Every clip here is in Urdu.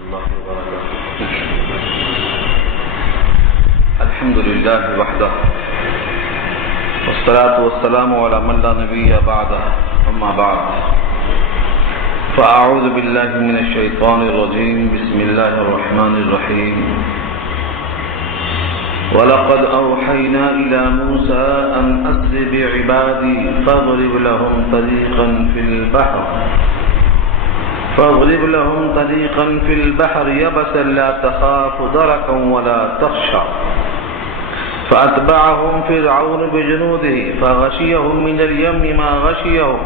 الله وبركاته. الحمد لله وحده والصلاة والسلام على من لا نبي بعده. أما بعد فأعوذ بالله من الشيطان الرجيم. بسم الله الرحمن الرحيم. وَلَقَدْ أَوْحَيْنَا إِلَى مُوسَىٰ أَنْ أَسْرِ بِعِبَادِي فَاضْرِبْ لَهُمْ طَرِيقًا فِي الْبَحْرِ يَبَسًا لَا تَخَافُ دَرَكًا وَلَا تَخْشَىٰ فَأَتْبَعَهُمْ فِرْعَوْنُ بِجُنُودِهِ فَغَشِيَهُم مِّنَ الْيَمِّ مَا غَشِيَهُمْ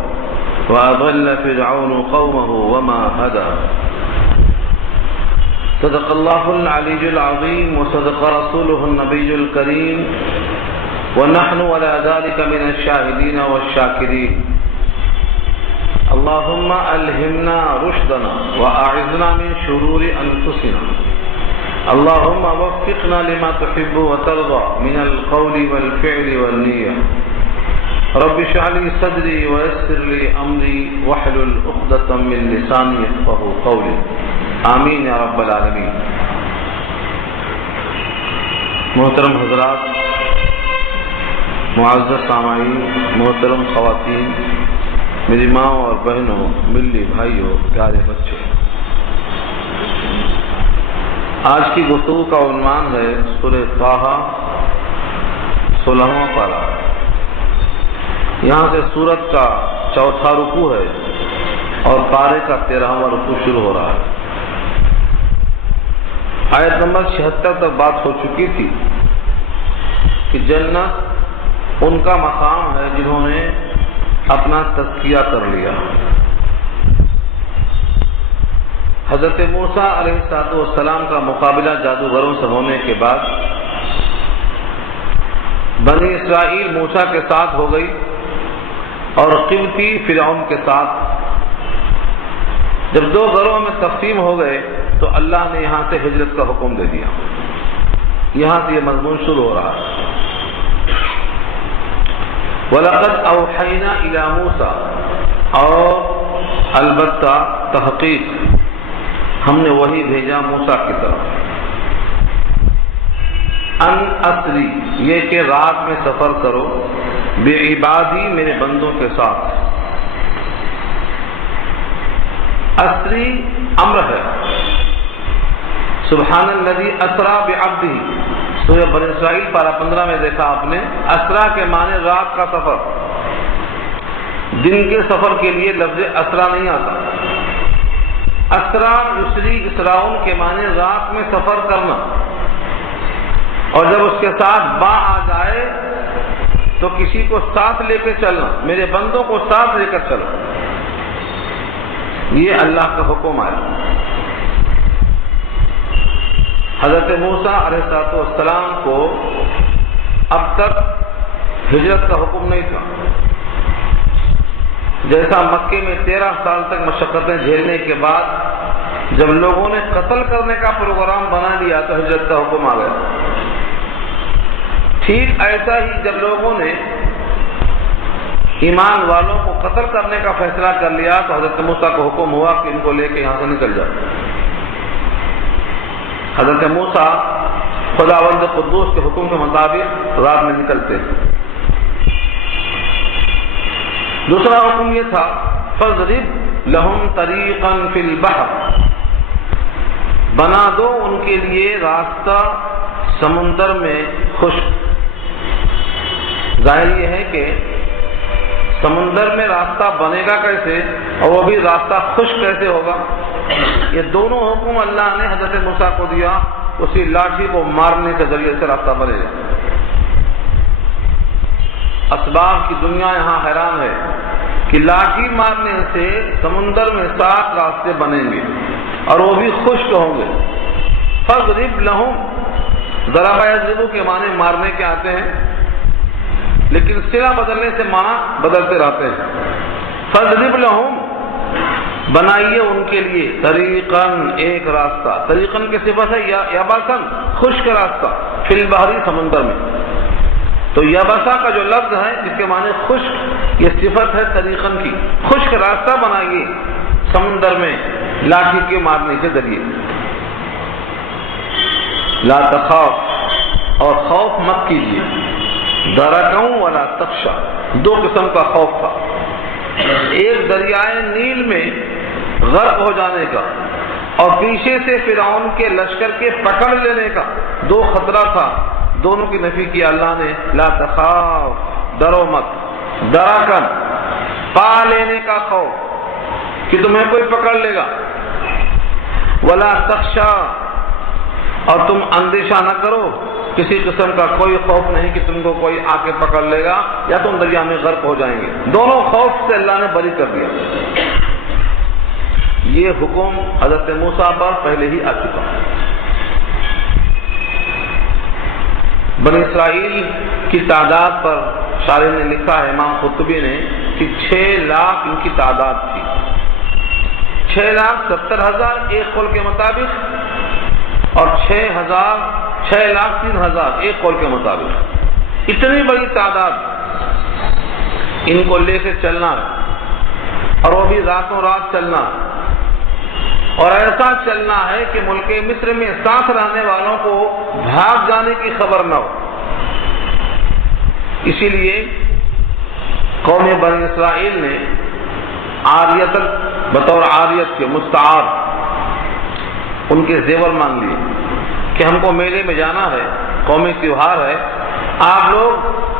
وَأَضَلَّ فِرْعَوْنُ قَوْمَهُ وَمَا هَدَىٰ. صدق اللہ العلی العظیم وصدق رسولہ النبی الکریم ونحن على ذلك من الشاہدین والشاکرین. اللہم الہمنا رشدنا واعذنا من شرور انفسنا. اللہم وفقنا لما تحب وترضى من القول والفعل والنیہ. رب اشرح لي صدری ويسر لي امری واحلل عقدۃ من لسانی یفقهوا قولی. آمین یا رب العالمین. محترم حضرات، معزز سامعین، محترم خواتین، میری ماں اور بہنوں، ملی بھائیوں، پیارے بچوں، آج کی گفتگو کا عنوان ہے سورہ طٰہٰ 16واں پارہ. یہاں سے سورت کا 4تھا رکوع ہے اور پارے کا 13واں رکوع شروع ہو رہا ہے. آیت نمبر 76 تک بات ہو چکی تھی کہ جنت ان کا مقام ہے جنہوں نے اپنا تزکیہ کر لیا. حضرت موسیٰ علیہ السلام کا مقابلہ جادوگروں سے ہونے کے بعد بنی اسرائیل موسیٰ کے ساتھ ہو گئی اور قبطی فرعون کے ساتھ. جب دو گروہوں میں تقسیم ہو گئے تو اللہ نے یہاں سے ہجرت کا حکم دے دیا. یہاں سے یہ مضمون شروع ہو رہا ہے. وَلَقَدْ أَوْحَيْنَا إِلَى مُوسَىٰ، اور البتہ تحقیق ہم نے وہی بھیجا موسیٰ کی طرف. ان اسری، یہ کہ رات میں سفر کرو، بعبادی، میرے بندوں کے ساتھ. اسری امر ہے. سبحان الذی اسریٰ بعبدہ، سورہ بنی اسرائیل پارہ 15 میں دیکھا آپ نے. اسریٰ کے معنی رات کا سفر. دن کے سفر کے لیے لفظ اسریٰ نہیں آتا. اسریٰ یسری اسراؤن کے معنی رات میں سفر کرنا، اور جب اس کے ساتھ با آ جائے تو کسی کو ساتھ لے کے چلنا. میرے بندوں کو ساتھ لے کر چلو، یہ اللہ کا حکم آیا. حضرت موسیٰ علیہ السلام کو اب تک ہجرت کا حکم نہیں تھا. جیسا مکے میں 13 سال تک مشقتیں جھیلنے کے بعد جب لوگوں نے قتل کرنے کا پروگرام بنا لیا تو ہجرت کا حکم آ گیا. ٹھیک ایسا ہی جب لوگوں نے ایمان والوں کو قتل کرنے کا فیصلہ کر لیا تو حضرت موسیٰ کو حکم ہوا کہ ان کو لے کے یہاں سے نکل جاؤ. حضرت موسیٰ خداوند قدوس کے حکم کے مطابق رات میں نکلتے. دوسرا حکم یہ تھا فَاضْرِبْ لَهُمْ طَرِيقًا فِي الْبَحْرِ، بنا دو ان کے لیے راستہ سمندر میں خشک. ظاہر یہ ہے کہ سمندر میں راستہ بنے گا کیسے اور وہ بھی راستہ خشک کیسے ہوگا. یہ دونوں حکم اللہ نے حضرت موسیٰ کو دیا. اسی لاٹھی کو مارنے کے ذریعے سے راستہ بنے گا. اسباب کی دنیا یہاں حیران ہے کہ لاٹھی مارنے سے سمندر میں 7 راستے بنیں گے اور وہ بھی خشک ہوں گے. فَاضْرِبْ لَهُمْ، ضرب یضرب کے معنی مارنے کے آتے ہیں، لیکن صیغہ بدلنے سے معنی بدلتے رہتے ہیں. فَاضْرِبْ لَهُمْ، بنائیے ان کے لیے طریقاً، ایک راستہ. طریقاً کی صفت ہے یابساً، خشک راستہ، فی البحر، سمندر میں. تو یابسا کا جو لفظ ہے جس کے معنی خشک، یہ صفت ہے طریقاً کی. خشک راستہ بنائیے سمندر میں لاٹھی کے مارنے کے ذریعے. لا تخاف، اور خوف مت کیجیے، درکوں ولا تخشا، دو قسم کا خوف تھا، ایک دریائے نیل میں غرق ہو جانے کا اور پیچھے سے فرعون کے لشکر کے پکڑ لینے کا، دو خطرہ تھا، دونوں کی نفی کی اللہ نے، لا تخاف، ڈرو مت، درکن، پا لینے کا خوف کہ تمہیں کوئی پکڑ لے گا، ولا تخشا، اور تم اندیشہ نہ کرو، کسی قسم کا کوئی خوف نہیں کہ تم کو کوئی آ کے پکڑ لے گا یا تم دریا میں غرق ہو جائیں گے، دونوں خوف سے اللہ نے بری کر دیا۔ یہ حکم حضرت موسیٰ پر پہلے ہی آ چکا۔ بنی اسرائیل کی تعداد پر شارح نے لکھا ہے، امام قرطبی نے، کہ 6 لاکھ ان کی تعداد تھی، 6,70,000 ایک قول کے مطابق، اور 6,03,000 ایک قول کے مطابق، اتنی بڑی تعداد ان کو لے کے چلنا ہے، اور وہ بھی راتوں رات چلنا، اور ایسا چلنا ہے کہ ملک مصر میں ساتھ رہنے والوں کو بھاگ جانے کی خبر نہ ہو۔ اسی لیے قوم بنی اسرائیل نے عاریت، بطور عاریت کے مستعار ان کے زیور مانگ لیے کہ ہم کو میلے میں جانا ہے، قومی تیوہار ہے، آپ لوگ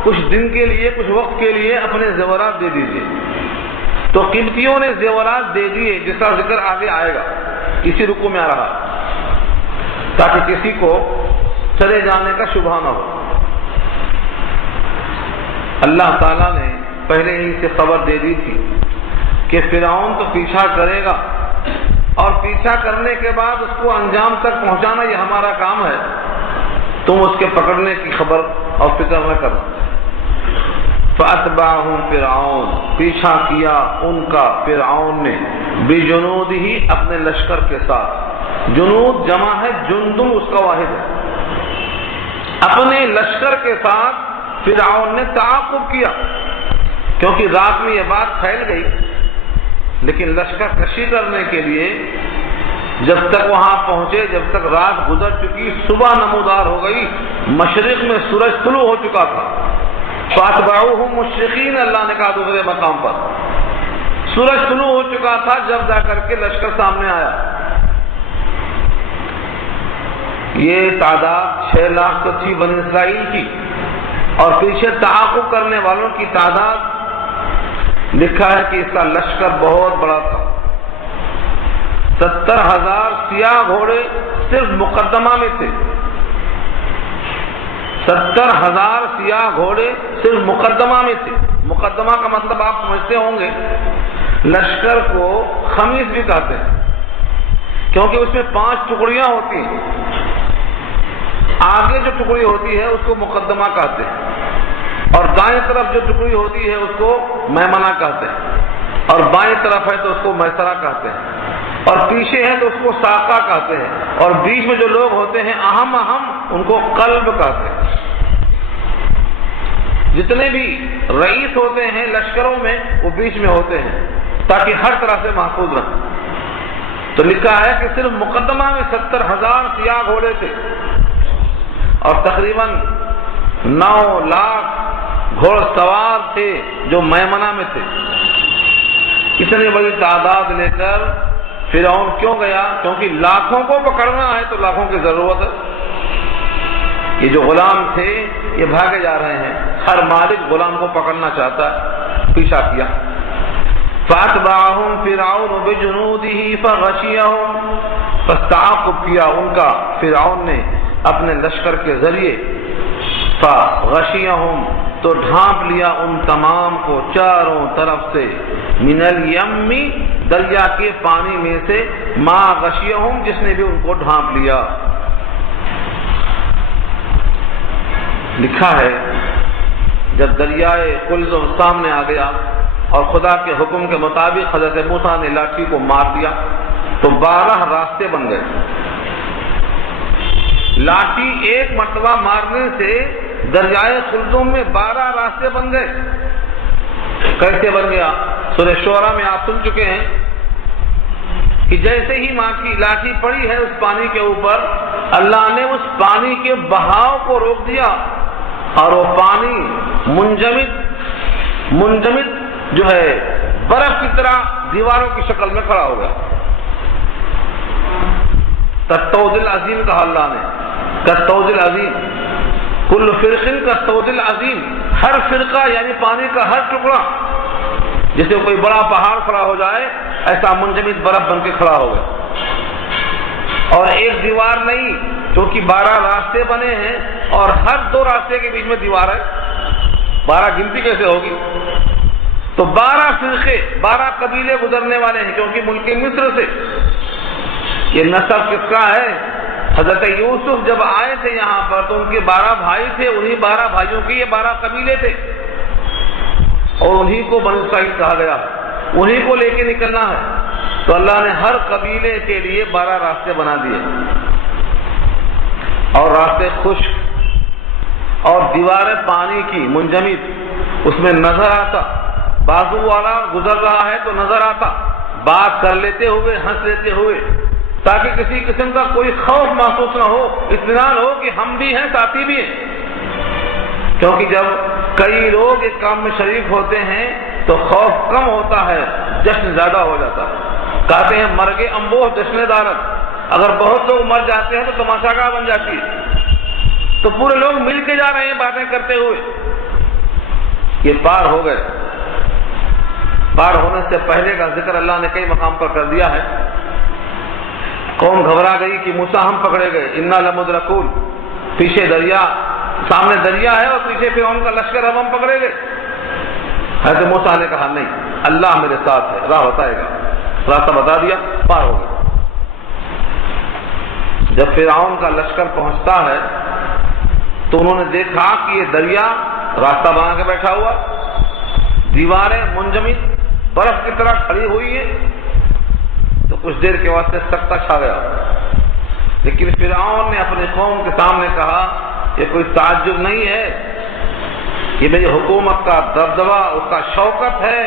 کچھ دن کے لیے، کچھ وقت کے لیے اپنے زیورات دے دیجیے۔ تو قبطیوں نے زیورات دے دیے، جس کا ذکر آگے آئے گا، اسی رکوع میں آ رہا، تاکہ کسی کو چلے جانے کا شبہ نہ ہو۔ اللہ تعالیٰ نے پہلے ہی سے خبر دے دی تھی کہ فرعون تو پیچھا کرے گا، اور پیچھا کرنے کے بعد اس کو انجام تک پہنچانا یہ ہمارا کام ہے، تم اس کے پکڑنے کی خبر اور فکر نہ کرنا۔ فَأَتْبَعَهُمْ فِرْعَوْنُ، پیچھا کیا ان کا فرعون نے، بِجُنُودِهِ، اپنے لشکر کے ساتھ، جنود جمع ہے جندم، اس کا واحد ہے، اپنے لشکر کے ساتھ فرعون نے تعاقب کیا، کیونکہ رات میں یہ بات پھیل گئی، لیکن لشکر کشی کرنے کے لیے جب تک وہاں پہنچے، جب تک رات گزر چکی، صبح نمودار ہو گئی، مشرق میں سورج طلوع ہو چکا تھا۔ فَأَتْبَعُوهُمْ مُشْرِقِينَ، اللہ نے کہا دوسرے مقام پر، سورج طلوع ہو چکا تھا جب جا کر کے لشکر سامنے آیا۔ یہ تعداد 6 لاکھ تو تھی بنی اسرائیل کی، اور پیچھے تعاقب کرنے والوں کی تعداد لکھا ہے کہ اس کا لشکر بہت بڑا تھا، 70,000 سیاہ گھوڑے صرف مقدمہ میں تھے، 70,000 سیاہ گھوڑے صرف مقدمہ میں تھے۔ مقدمہ کا مطلب آپ سمجھتے ہوں گے، لشکر کو خمیس بھی کہتے ہیں، کیونکہ اس میں 5 ٹکڑیاں ہوتی ہیں، آگے جو ٹکڑی ہوتی ہے اس کو مقدمہ کہتے ہیں، اور دائیں طرف جو ٹکڑی ہوتی ہے اس کو میمنہ کہتے ہیں، اور بائیں طرف ہے تو اس کو میسرہ کہتے ہیں، اور پیچھے ہے تو اس کو ساقہ کہتے ہیں، اور بیچ میں جو لوگ ہوتے ہیں اہم ان کو قلب کہتے ہیں۔ جتنے بھی رئیس ہوتے ہیں لشکروں میں وہ بیچ میں ہوتے ہیں تاکہ ہر طرح سے محفوظ رہیں۔ تو لکھا ہے کہ صرف مقدمہ میں 70,000 سیاہ گھوڑے تھے، اور تقریباً 9 لاکھ گھوڑ سوار تھے جو میمنہ میں تھے۔ اتنی بڑی تعداد لے کر فرعون کیوں گیا؟ کیونکہ لاکھوں کو پکڑنا ہے تو لاکھوں کی ضرورت ہے۔ یہ جو غلام تھے یہ بھاگے جا رہے ہیں، ہر مالک غلام کو پکڑنا چاہتا ہے، پیچھا کیا۔ فَأَتْبَعَهُمْ فِرْعَوْنُ بِجُنُودِهِ فَغَشِيَهُمْ، پس تعاقب کیا ان کا فرعون نے اپنے لشکر کے ذریعے، فَغَشِيَهُمْ، تو ڈھانپ لیا ان تمام کو چاروں طرف سے، من الیم، دریا کے پانی میں سے، ما غشیہم، جس نے بھی ان کو ڈھانپ لیا۔ لکھا ہے جب دریائے قلزم سامنے آ گیا اور خدا کے حکم کے مطابق حضرت موسیٰ نے لاٹھی کو مار دیا تو 12 راستے بن گئے۔ لاٹھی ایک مرتبہ مارنے سے دریائے قلزم میں 12 راستے بن گئے۔ کیسے بن گیا؟ سورہ شعراء میں آپ سن چکے ہیں، کہ جیسے ہی ماں کی لاٹھی پڑی ہے اس پانی کے اوپر، اللہ نے اس پانی کے بہاؤ کو روک دیا اور وہ پانی منجمد جو ہے برف کی طرح دیواروں کی شکل میں کھڑا ہو گیا۔ کالطود العظیم کہا اللہ نے، کالطود العظیم، کل فرق کالطود العظیم، ہر فرقہ یعنی پانی کا ہر ٹکڑا جیسے کوئی بڑا پہاڑ کھڑا ہو جائے ایسا منجمد برف بن کے کھڑا ہو گیا۔ اور ایک دیوار نہیں، کیونکہ 12 راستے بنے ہیں اور ہر 2 راستے کے بیچ میں دیوار ہے، 12 گنتی کیسے ہوگی؟ تو 12 فرقے، 12 قبیلے گزرنے والے ہیں، کیونکہ ملک مصر سے یہ نسب کس کا ہے؟ حضرت یوسف جب آئے تھے یہاں پر تو ان کے 12 بھائی تھے، انہی 12 بھائیوں کے یہ 12 قبیلے تھے اور انہی کو بنو اسرائیل کہا گیا، انہی کو لے کے نکلنا ہے۔ تو اللہ نے ہر قبیلے کے لیے 12 راستے بنا دیے اور راستے خشک اور دیواریں پانی کی منجمد، اس میں نظر آتا، بازو والا گزر رہا ہے تو نظر آتا، بات کر لیتے ہوئے، ہنس لیتے ہوئے، تاکہ کسی قسم کا کوئی خوف محسوس نہ ہو، اطمینان ہو کہ ہم بھی ہیں، ساتھی بھی ہیں۔ کیونکہ جب کئی لوگ ایک کام میں شریک ہوتے ہیں تو خوف کم ہوتا ہے، جشن زیادہ ہو جاتا ہے۔ کہتے ہیں مرگ انبوہ جشن دارت، اگر بہت لوگ مر جاتے ہیں تو تماشا گاہ بن جاتی ہے۔ تو پورے لوگ مل کے جا رہے ہیں باتیں کرتے ہوئے۔ یہ پار ہو گئے، پار ہونے سے پہلے کا ذکر اللہ نے کئی مقام پر کر دیا ہے۔ قوم گھبرا گئی کہ موسیٰ ہم پکڑے گئے، انا لمدرکون، پیچھے دریا، سامنے دریا ہے اور پیچھے فرعون کا لشکر، ہم پکڑے گئے۔ حضرت موسیٰ نے کہا نہیں، اللہ میرے ساتھ ہے، راہ بتائے گا، راستہ بتا دیا، پار ہو گئے۔ جب فرعون کا لشکر پہنچتا ہے تو انہوں نے دیکھا کہ یہ دریا راستہ بنا کے بیٹھا ہوا، دیواریں منجمد برف کی طرح کھڑی ہوئی ہے، تو کچھ دیر کے واسطے سکتہ چھا گیا۔ لیکن فرعون نے اپنی قوم کے سامنے کہا یہ کوئی تعجب نہیں ہے، یہ میری حکومت کا دبدبہ، اس کا شوکت ہے،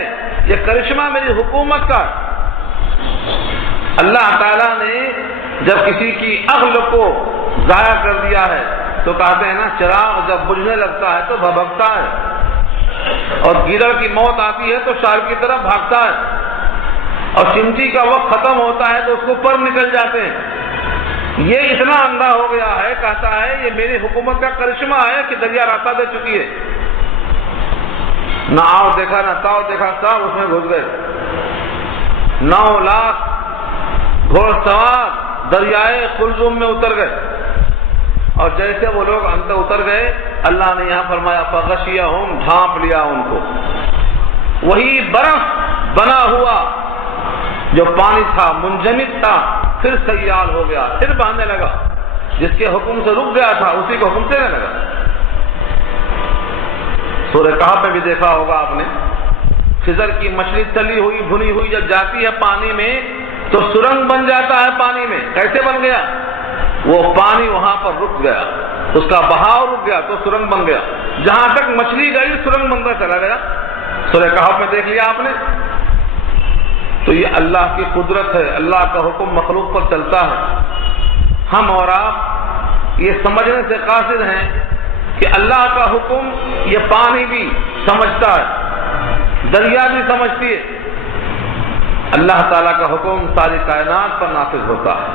یہ کرشمہ میری حکومت کا۔ اللہ تعالیٰ نے جب کسی کی عقل کو ضائع کر دیا ہے تو کہتے ہیں نا، چراغ جب بجھنے لگتا ہے تو بھبکتا ہے، اور گیدڑ کی موت آتی ہے تو شار کی طرف بھاگتا ہے، اور چمٹی کا وقت ختم ہوتا ہے تو اس کو پر نکل جاتے ہیں۔ یہ اتنا اندھا ہو گیا ہے، کہتا ہے یہ میری حکومت کا کرشمہ ہے کہ دریا راستہ دے چکی ہے۔ نہ آؤ دیکھا نہ تاؤ دیکھا، سب اس میں گھس گئے۔ 9 لاکھ گھوڑ سوار دریائے قلزم میں اتر گئے، اور جیسے وہ لوگ اندر اتر گئے، اللہ نے یہاں فرمایا فغشیہم، ڈھانپ لیا ان کو۔ وہی برف بنا ہوا جو پانی تھا، منجمد تھا، پھر سیال ہو گیا، پھر بہنے لگا، جس کے حکم سے رک گیا تھا اسی کو حکم دینے لگا۔ سورہ کہف میں بھی دیکھا ہوگا آپ نے، خضر کی مچھلی تلی ہوئی بھنی ہوئی جب جاتی ہے پانی میں تو سرنگ بن جاتا ہے پانی میں۔ کیسے بن گیا؟ وہ پانی وہاں پر رک گیا، اس کا بہاؤ رک گیا تو سرنگ بن گیا، جہاں تک مچھلی گئی سرنگ بنتا چلا گیا۔ سورہ کہف میں دیکھ لیا آپ نے۔ تو یہ اللہ کی قدرت ہے، اللہ کا حکم مخلوق پر چلتا ہے۔ ہم اور آپ یہ سمجھنے سے قاصر ہیں کہ اللہ کا حکم یہ پانی بھی سمجھتا ہے، دریا بھی سمجھتی ہے۔ اللہ تعالیٰ کا حکم ساری کائنات پر نافذ ہوتا ہے۔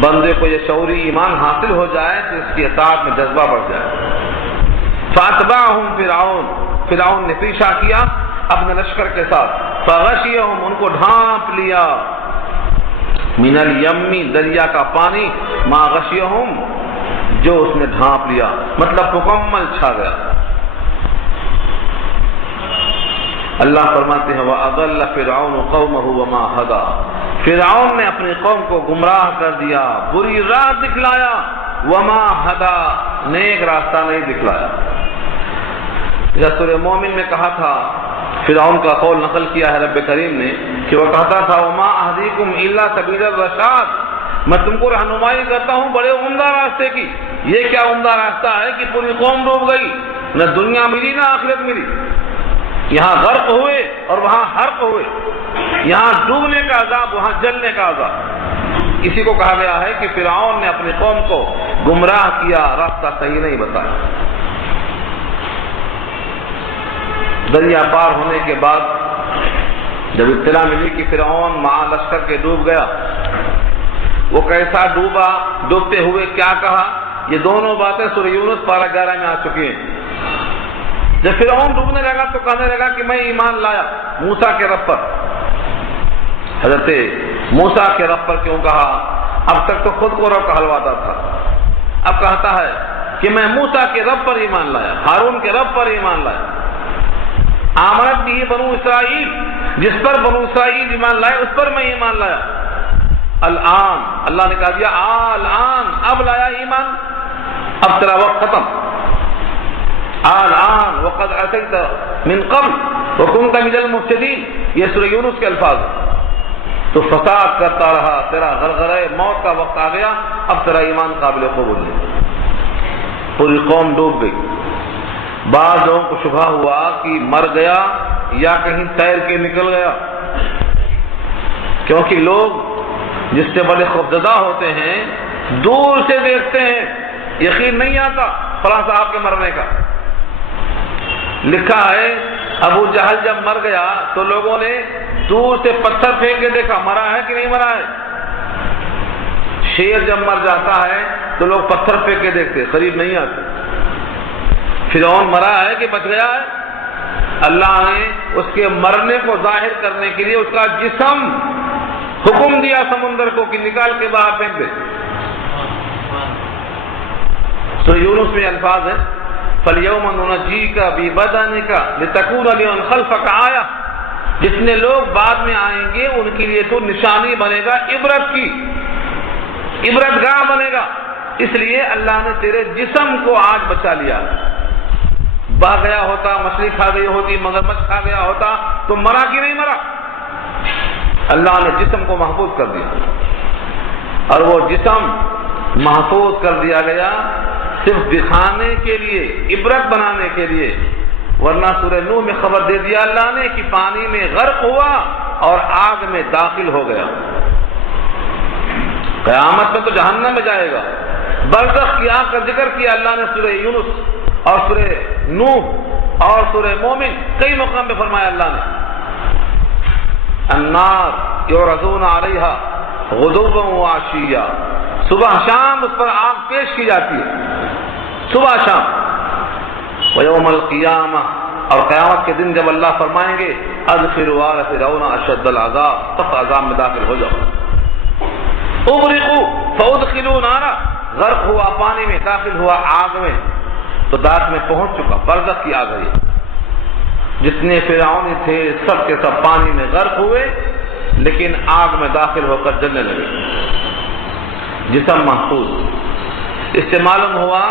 بندے کو یہ شعوری ایمان حاصل ہو جائے تو اس کی اطاعت میں جذبہ بڑھ جائے۔ فاتبعہم فرعون نے پیچھا کیا اپنے لشکر کے ساتھ، فغشیہم، ان کو ڈھانپ لیا، من الیمی، دریا کا پانی، ما غشیہم، جو اس نے ڈھانپ لیا، مطلب مکمل چھا گیا۔ اللہ فرماتے ہیں وَأَضَلَّ فِرْعَوْنُ قَوْمَهُ وَمَا هَدَىٰ، فرعون نے اپنی قوم کو گمراہ کر دیا، بری راہ دکھلایا، وَمَا هَدَىٰ، نیک راستہ نہیں دکھلایا۔ جیسے سورہ مومن میں کہا تھا، فرعون کا قول نقل کیا ہے رب کریم نے کہ وہ کہتا تھا وَمَا أَهْدِيكُمْ إِلَّا سَبِيلَ الرَّشَادِ، میں تم کو رہنمائی کرتا ہوں بڑے عمدہ راستے کی۔ یہ کیا عمدہ راستہ ہے کہ پوری قوم ڈوب گئی، نہ دنیا ملی نہ آخرت ملی۔ یہاں غرق ہوئے اور وہاں حرق ہوئے، یہاں ڈوبنے کا عذاب وہاں جلنے کا عذاب۔ اسی کو کہا گیا ہے کہ فرعون نے اپنی قوم کو گمراہ کیا، راستہ صحیح نہیں بتایا۔ دریا پار ہونے کے بعد جب اطلاع ملی کہ فرعون مع لشکر کے ڈوب گیا، وہ کیسا ڈوبا، ڈوبتے ہوئے کیا کہا، یہ دونوں باتیں سورہ یونس پارہ 11 میں آ چکی ہیں۔ جب فرعون ڈوبنے لگا تو کہنے لگا کہ میں ایمان لایا موسیٰ کے رب پر۔ حضرت موسیٰ کے رب پر کیوں کہا؟ اب تک تو خود کو رب کہلواتا تھا، اب کہتا ہے کہ میں موسیٰ کے رب پر ایمان لایا، ہارون کے رب پر ایمان لایا۔ آمنت بھی بنو اسرائیل، جس پر بنو اسرائیل ایمان لائے اس پر میں ایمان لایا۔ الآن اللہ نے کہا دیا الآن، اب لایا ایمان، اب تیرا وقت ختم۔ الآن وقد عصیت من قبل وکنت من المفسدین، یہ سورہ یونس کے الفاظ ہیں۔ تو فساد کرتا رہا، تیرا غرغرہ موت کا وقت آ گیا، اب تیرا ایمان قابل قبول نہیں۔ پوری قوم ڈوب گئی۔ بعض لوگوں کو شبہ ہوا کہ مر گیا یا کہیں تیر کے نکل گیا، کیونکہ لوگ جس سے بڑے خوفزدہ ہوتے ہیں دور سے دیکھتے ہیں، یقین نہیں آتا فلاں صاحب کے مرنے کا۔ لکھا ہے ابو جہل جب مر گیا تو لوگوں نے دور سے پتھر پھینک کے دیکھا مرا ہے کہ نہیں مرا ہے۔ شیر جب مر جاتا ہے تو لوگ پتھر پھینک کے دیکھتے، قریب نہیں آتے۔ فرعون مرا ہے کہ بچ گیا ہے؟ اللہ نے اس کے مرنے کو ظاہر کرنے کے لیے اس کا جسم حکم دیا سمندر کو کہ نکال کے باہر پھینک دے۔ سورہ یونس میں الفاظ ہیں فَالْيَوْمَ نُنَجِّيكَ بِبَدَنِكَ لِتَكُونَ لِمَنْ خَلْفَكَ آیَةً، جتنے لوگ بعد میں آئیں گے ان کے لیے تو نشانی بنے گا، عبرت کی، عبرت گاہ بنے گا۔ اس لیے اللہ نے تیرے جسم کو آج بچا لیا۔ بہہ گیا ہوتا، مچھلی کھا گئی ہوتی، مگرمچھ کھا گیا ہوتا تو مرا کہ نہیں مرا؟ اللہ نے جسم کو محفوظ کر دیا، اور وہ جسم محفوظ کر دیا گیا صرف دکھانے کے لیے، عبرت بنانے کے لیے، ورنہ سورہ نوح میں خبر دے دیا اللہ نے کہ پانی میں غرق ہوا اور آگ میں داخل ہو گیا۔ قیامت میں تو جہنم میں جائے گا۔ برزخ کی آگ کا ذکر کیا اللہ نے سورہ یونس اور سورہ نوح اور سورہ مومن، کئی مقام پہ فرمایا اللہ نے النار یعرضون علیہا غدوا وعشیا، صبح شام اس پر آگ پیش کی جاتی ہے، صبح شام۔ ویوم القیامہ، اور قیامت کے دن جب اللہ فرمائیں گے ادخلوا آل فرعون اشد العذاب، سخت عذاب میں داخل ہو جاؤ۔ اغرقوا فادخلوا نارا، غرق ہوا پانی میں، داخل ہوا آگ میں، تو داخل میں پہنچ چکا، برزخ کی آگ ہے۔ جتنے فرعونی تھے سب کے سب پانی میں غرق ہوئے، لیکن آگ میں داخل ہو کر جلنے لگے، جسم محفوظ۔ اس سے معلوم ہوا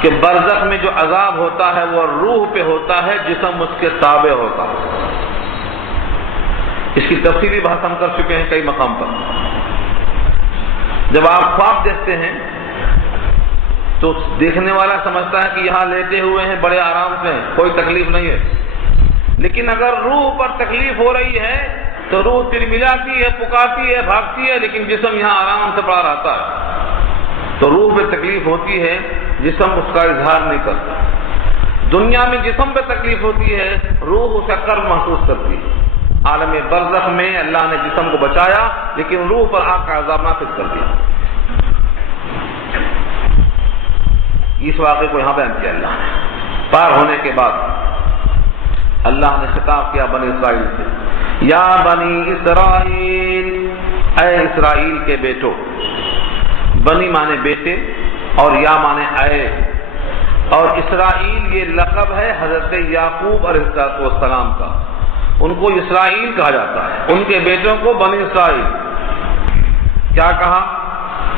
کہ برزخ میں جو عذاب ہوتا ہے وہ روح پہ ہوتا ہے، جسم اس کے تابع ہوتا ہے۔ اس کی تفصیلی بحث ہم کر چکے ہیں کئی مقام پر۔ جب آپ خواب دیکھتے ہیں تو دیکھنے والا سمجھتا ہے کہ یہاں لیٹے ہوئے ہیں، بڑے آرام سے ہیں، کوئی تکلیف نہیں ہے، لیکن اگر روح پر تکلیف ہو رہی ہے تو روح تلملاتی ہے، پکارتی ہے، بھاگتی ہے، لیکن جسم یہاں آرام سے پڑا رہتا ہے۔ تو روح پہ تکلیف ہوتی ہے، جسم اس کا اظہار نہیں کرتا۔ دنیا میں جسم پہ تکلیف ہوتی ہے، روح اس کا کرب محسوس کرتی ہے۔ عالم برزخ میں اللہ نے جسم کو بچایا، لیکن روح پر آگ کا عذاب نافذ کر دیا۔ اس واقعے کو یہاں بیان کیا اللہ نے۔ پار ہونے کے بعد اللہ نے خطاب کیا بنی اسرائیل سے، یا بنی اسرائیل، اے اسرائیل کے بیٹو۔ بنی مانے بیٹے اور یا مانے اے، اور اسرائیل یہ لقب ہے حضرت یعقوب علیہ السلام کا، ان کو اسرائیل کہا جاتا ہے، ان کے بیٹوں کو بنی اسرائیل۔ کیا کہا؟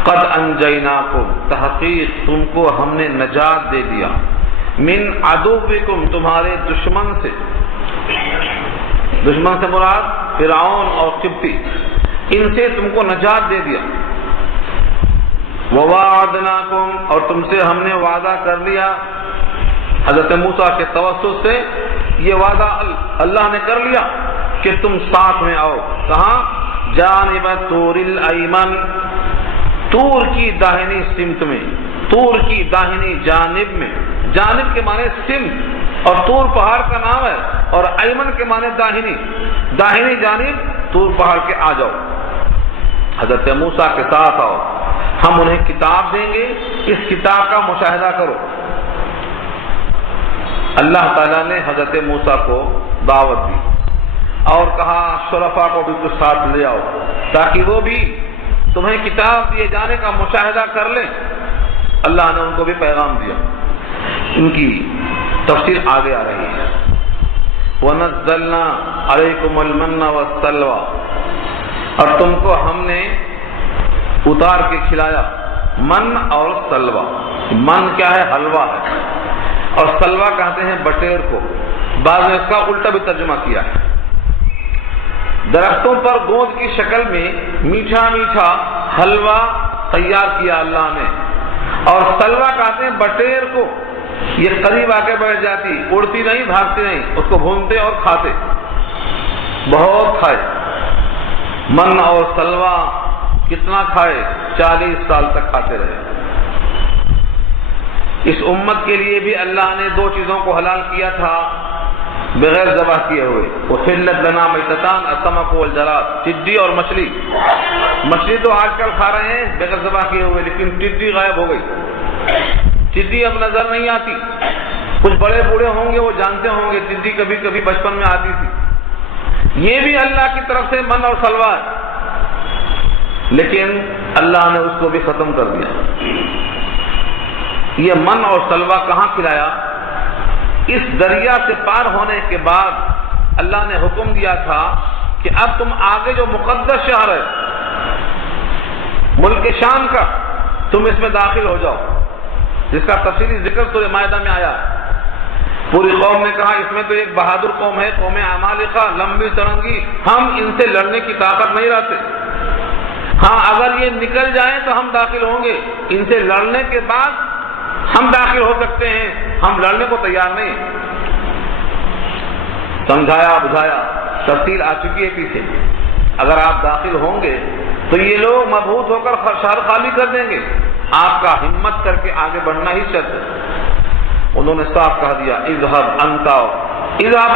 قد انجیناکم، تحقیق تم کو ہم نے نجات دے دیا، من عدوکم، تمہارے دشمن سے۔ دشمن سے مراد فرعون اور قبطی، ان سے تم کو نجات دے دیا۔ ووعدناکم، اور تم سے ہم نے وعدہ کر لیا حضرت موسیٰ کے توسط سے، یہ وعدہ اللہ نے کر لیا کہ تم ساتھ میں آؤ. کہاں؟ جانب طور الایمن، طور کی داہنی سمت میں، طور کی داہنی جانب میں. جانب کے معنی سمت، اور طور پہاڑ کا نام ہے، اور ایمن کے معنی داہنی. داہنی جانب طور پہاڑ کے آ جاؤ، حضرت موسیٰ کے ساتھ آؤ، ہم انہیں کتاب دیں گے، اس کتاب کا مشاہدہ کرو. اللہ تعالیٰ نے حضرت موسیٰ کو دعوت دی اور کہا شرفاء کو بھی کچھ ساتھ لے آؤ تاکہ وہ بھی تمہیں کتاب دیے جانے کا مشاہدہ کر لیں. اللہ نے ان کو بھی پیغام دیا. ان کی تفسیر آگے آ رہی ہے. وَنَزَّلْنَا عَلَيْكُمُ الْمَنَّ وَالسَّلْوَىٰ، اور تم کو ہم نے اتار کے کھلایا من اور سلوا. من کیا ہے؟ حلوہ ہے، اور سلوا کہتے ہیں بٹیر کو. بعض نے اس کا الٹا بھی ترجمہ کیا ہے. درختوں پر گوند کی شکل میں میٹھا میٹھا حلوہ تیار کیا اللہ نے، اور سلوا کہتے ہیں بٹیر کو. یہ قریب آ کے بیٹھ جاتی، اڑتی نہیں، بھاگتی نہیں، اس کو بھونتے اور کھاتے، بہت کھائے. من اور سلوا کتنا کھائے؟ 40 سال تک کھاتے رہے. اس امت کے لیے بھی اللہ نے 2 چیزوں کو حلال کیا تھا بغیر ذبح کیے ہوئے. وَحِلَّتْ لَنَا مَيْتَتَانِ السَّمَكُ وَالْجَرَادُ، ٹڈی اور مچھلی. مچھلی تو آج کل کھا رہے ہیں بغیر ذبح کیے ہوئے، لیکن ٹڈی غائب ہو گئی. ٹڈی اب نظر نہیں آتی. کچھ بڑے بوڑھے ہوں گے وہ جانتے ہوں گے ٹڈی کبھی کبھی بچپن میں آتی تھی. یہ بھی اللہ کی طرف سے من اور سلوا ہے، لیکن اللہ نے اس کو بھی ختم کر دیا. یہ من اور سلوا کہاں کھلایا؟ اس دریا سے پار ہونے کے بعد اللہ نے حکم دیا تھا کہ اب تم آگے جو مقدس شہر ہے ملک شام کا، تم اس میں داخل ہو جاؤ، جس کا تفصیلی ذکر سورہ مائدہ میں آیا ہے. پوری قوم نے کہا اس میں تو ایک بہادر قوم ہے، قوم عمالقہ، لمبی سرنگی، ہم ان سے لڑنے کی طاقت نہیں رکھتے. ہاں اگر یہ نکل جائیں تو ہم داخل ہوں گے، ان سے لڑنے کے بعد ہم داخل ہو سکتے ہیں، ہم لڑنے کو تیار نہیں. سمجھایا بجھایا، تفصیل آ چکی ہے پیچھے. اگر آپ داخل ہوں گے تو یہ لوگ مبہوت ہو کر شہر خالی کر دیں گے، آپ کا ہمت کر کے آگے بڑھنا ہی شرط ہے. انہوں نے صاف کہہ دیا اذهب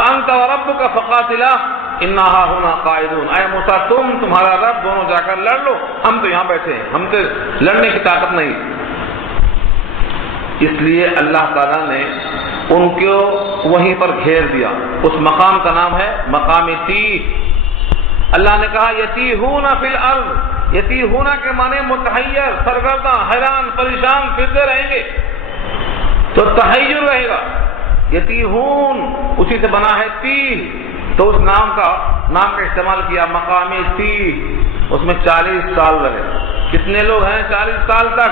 انت وربك فقاتلا انا هنا قاعدون. اے موسیٰ تمہارا رب دونوں جا کر لڑ لو، ہم تو یہاں بیٹھے ہیں، ہم تو لڑنے کی طاقت نہیں. اس لیے اللہ تعالیٰ نے ان کو وہیں پر گھیر دیا. اس مقام کا نام ہے مقام تیہ. اللہ نے کہا یتیہون فی الارض، یتیہون کے معنی متحیر، سرگرداں، حیران، پریشان پھرتے رہیں گے تو تحیر رہے گا. یتیہون اسی سے بنا ہے تیہ، تو اس نام کا استعمال کیا مقام تیہ. اس میں 40 سال رہے. کتنے لوگ ہیں 40 سال تک؟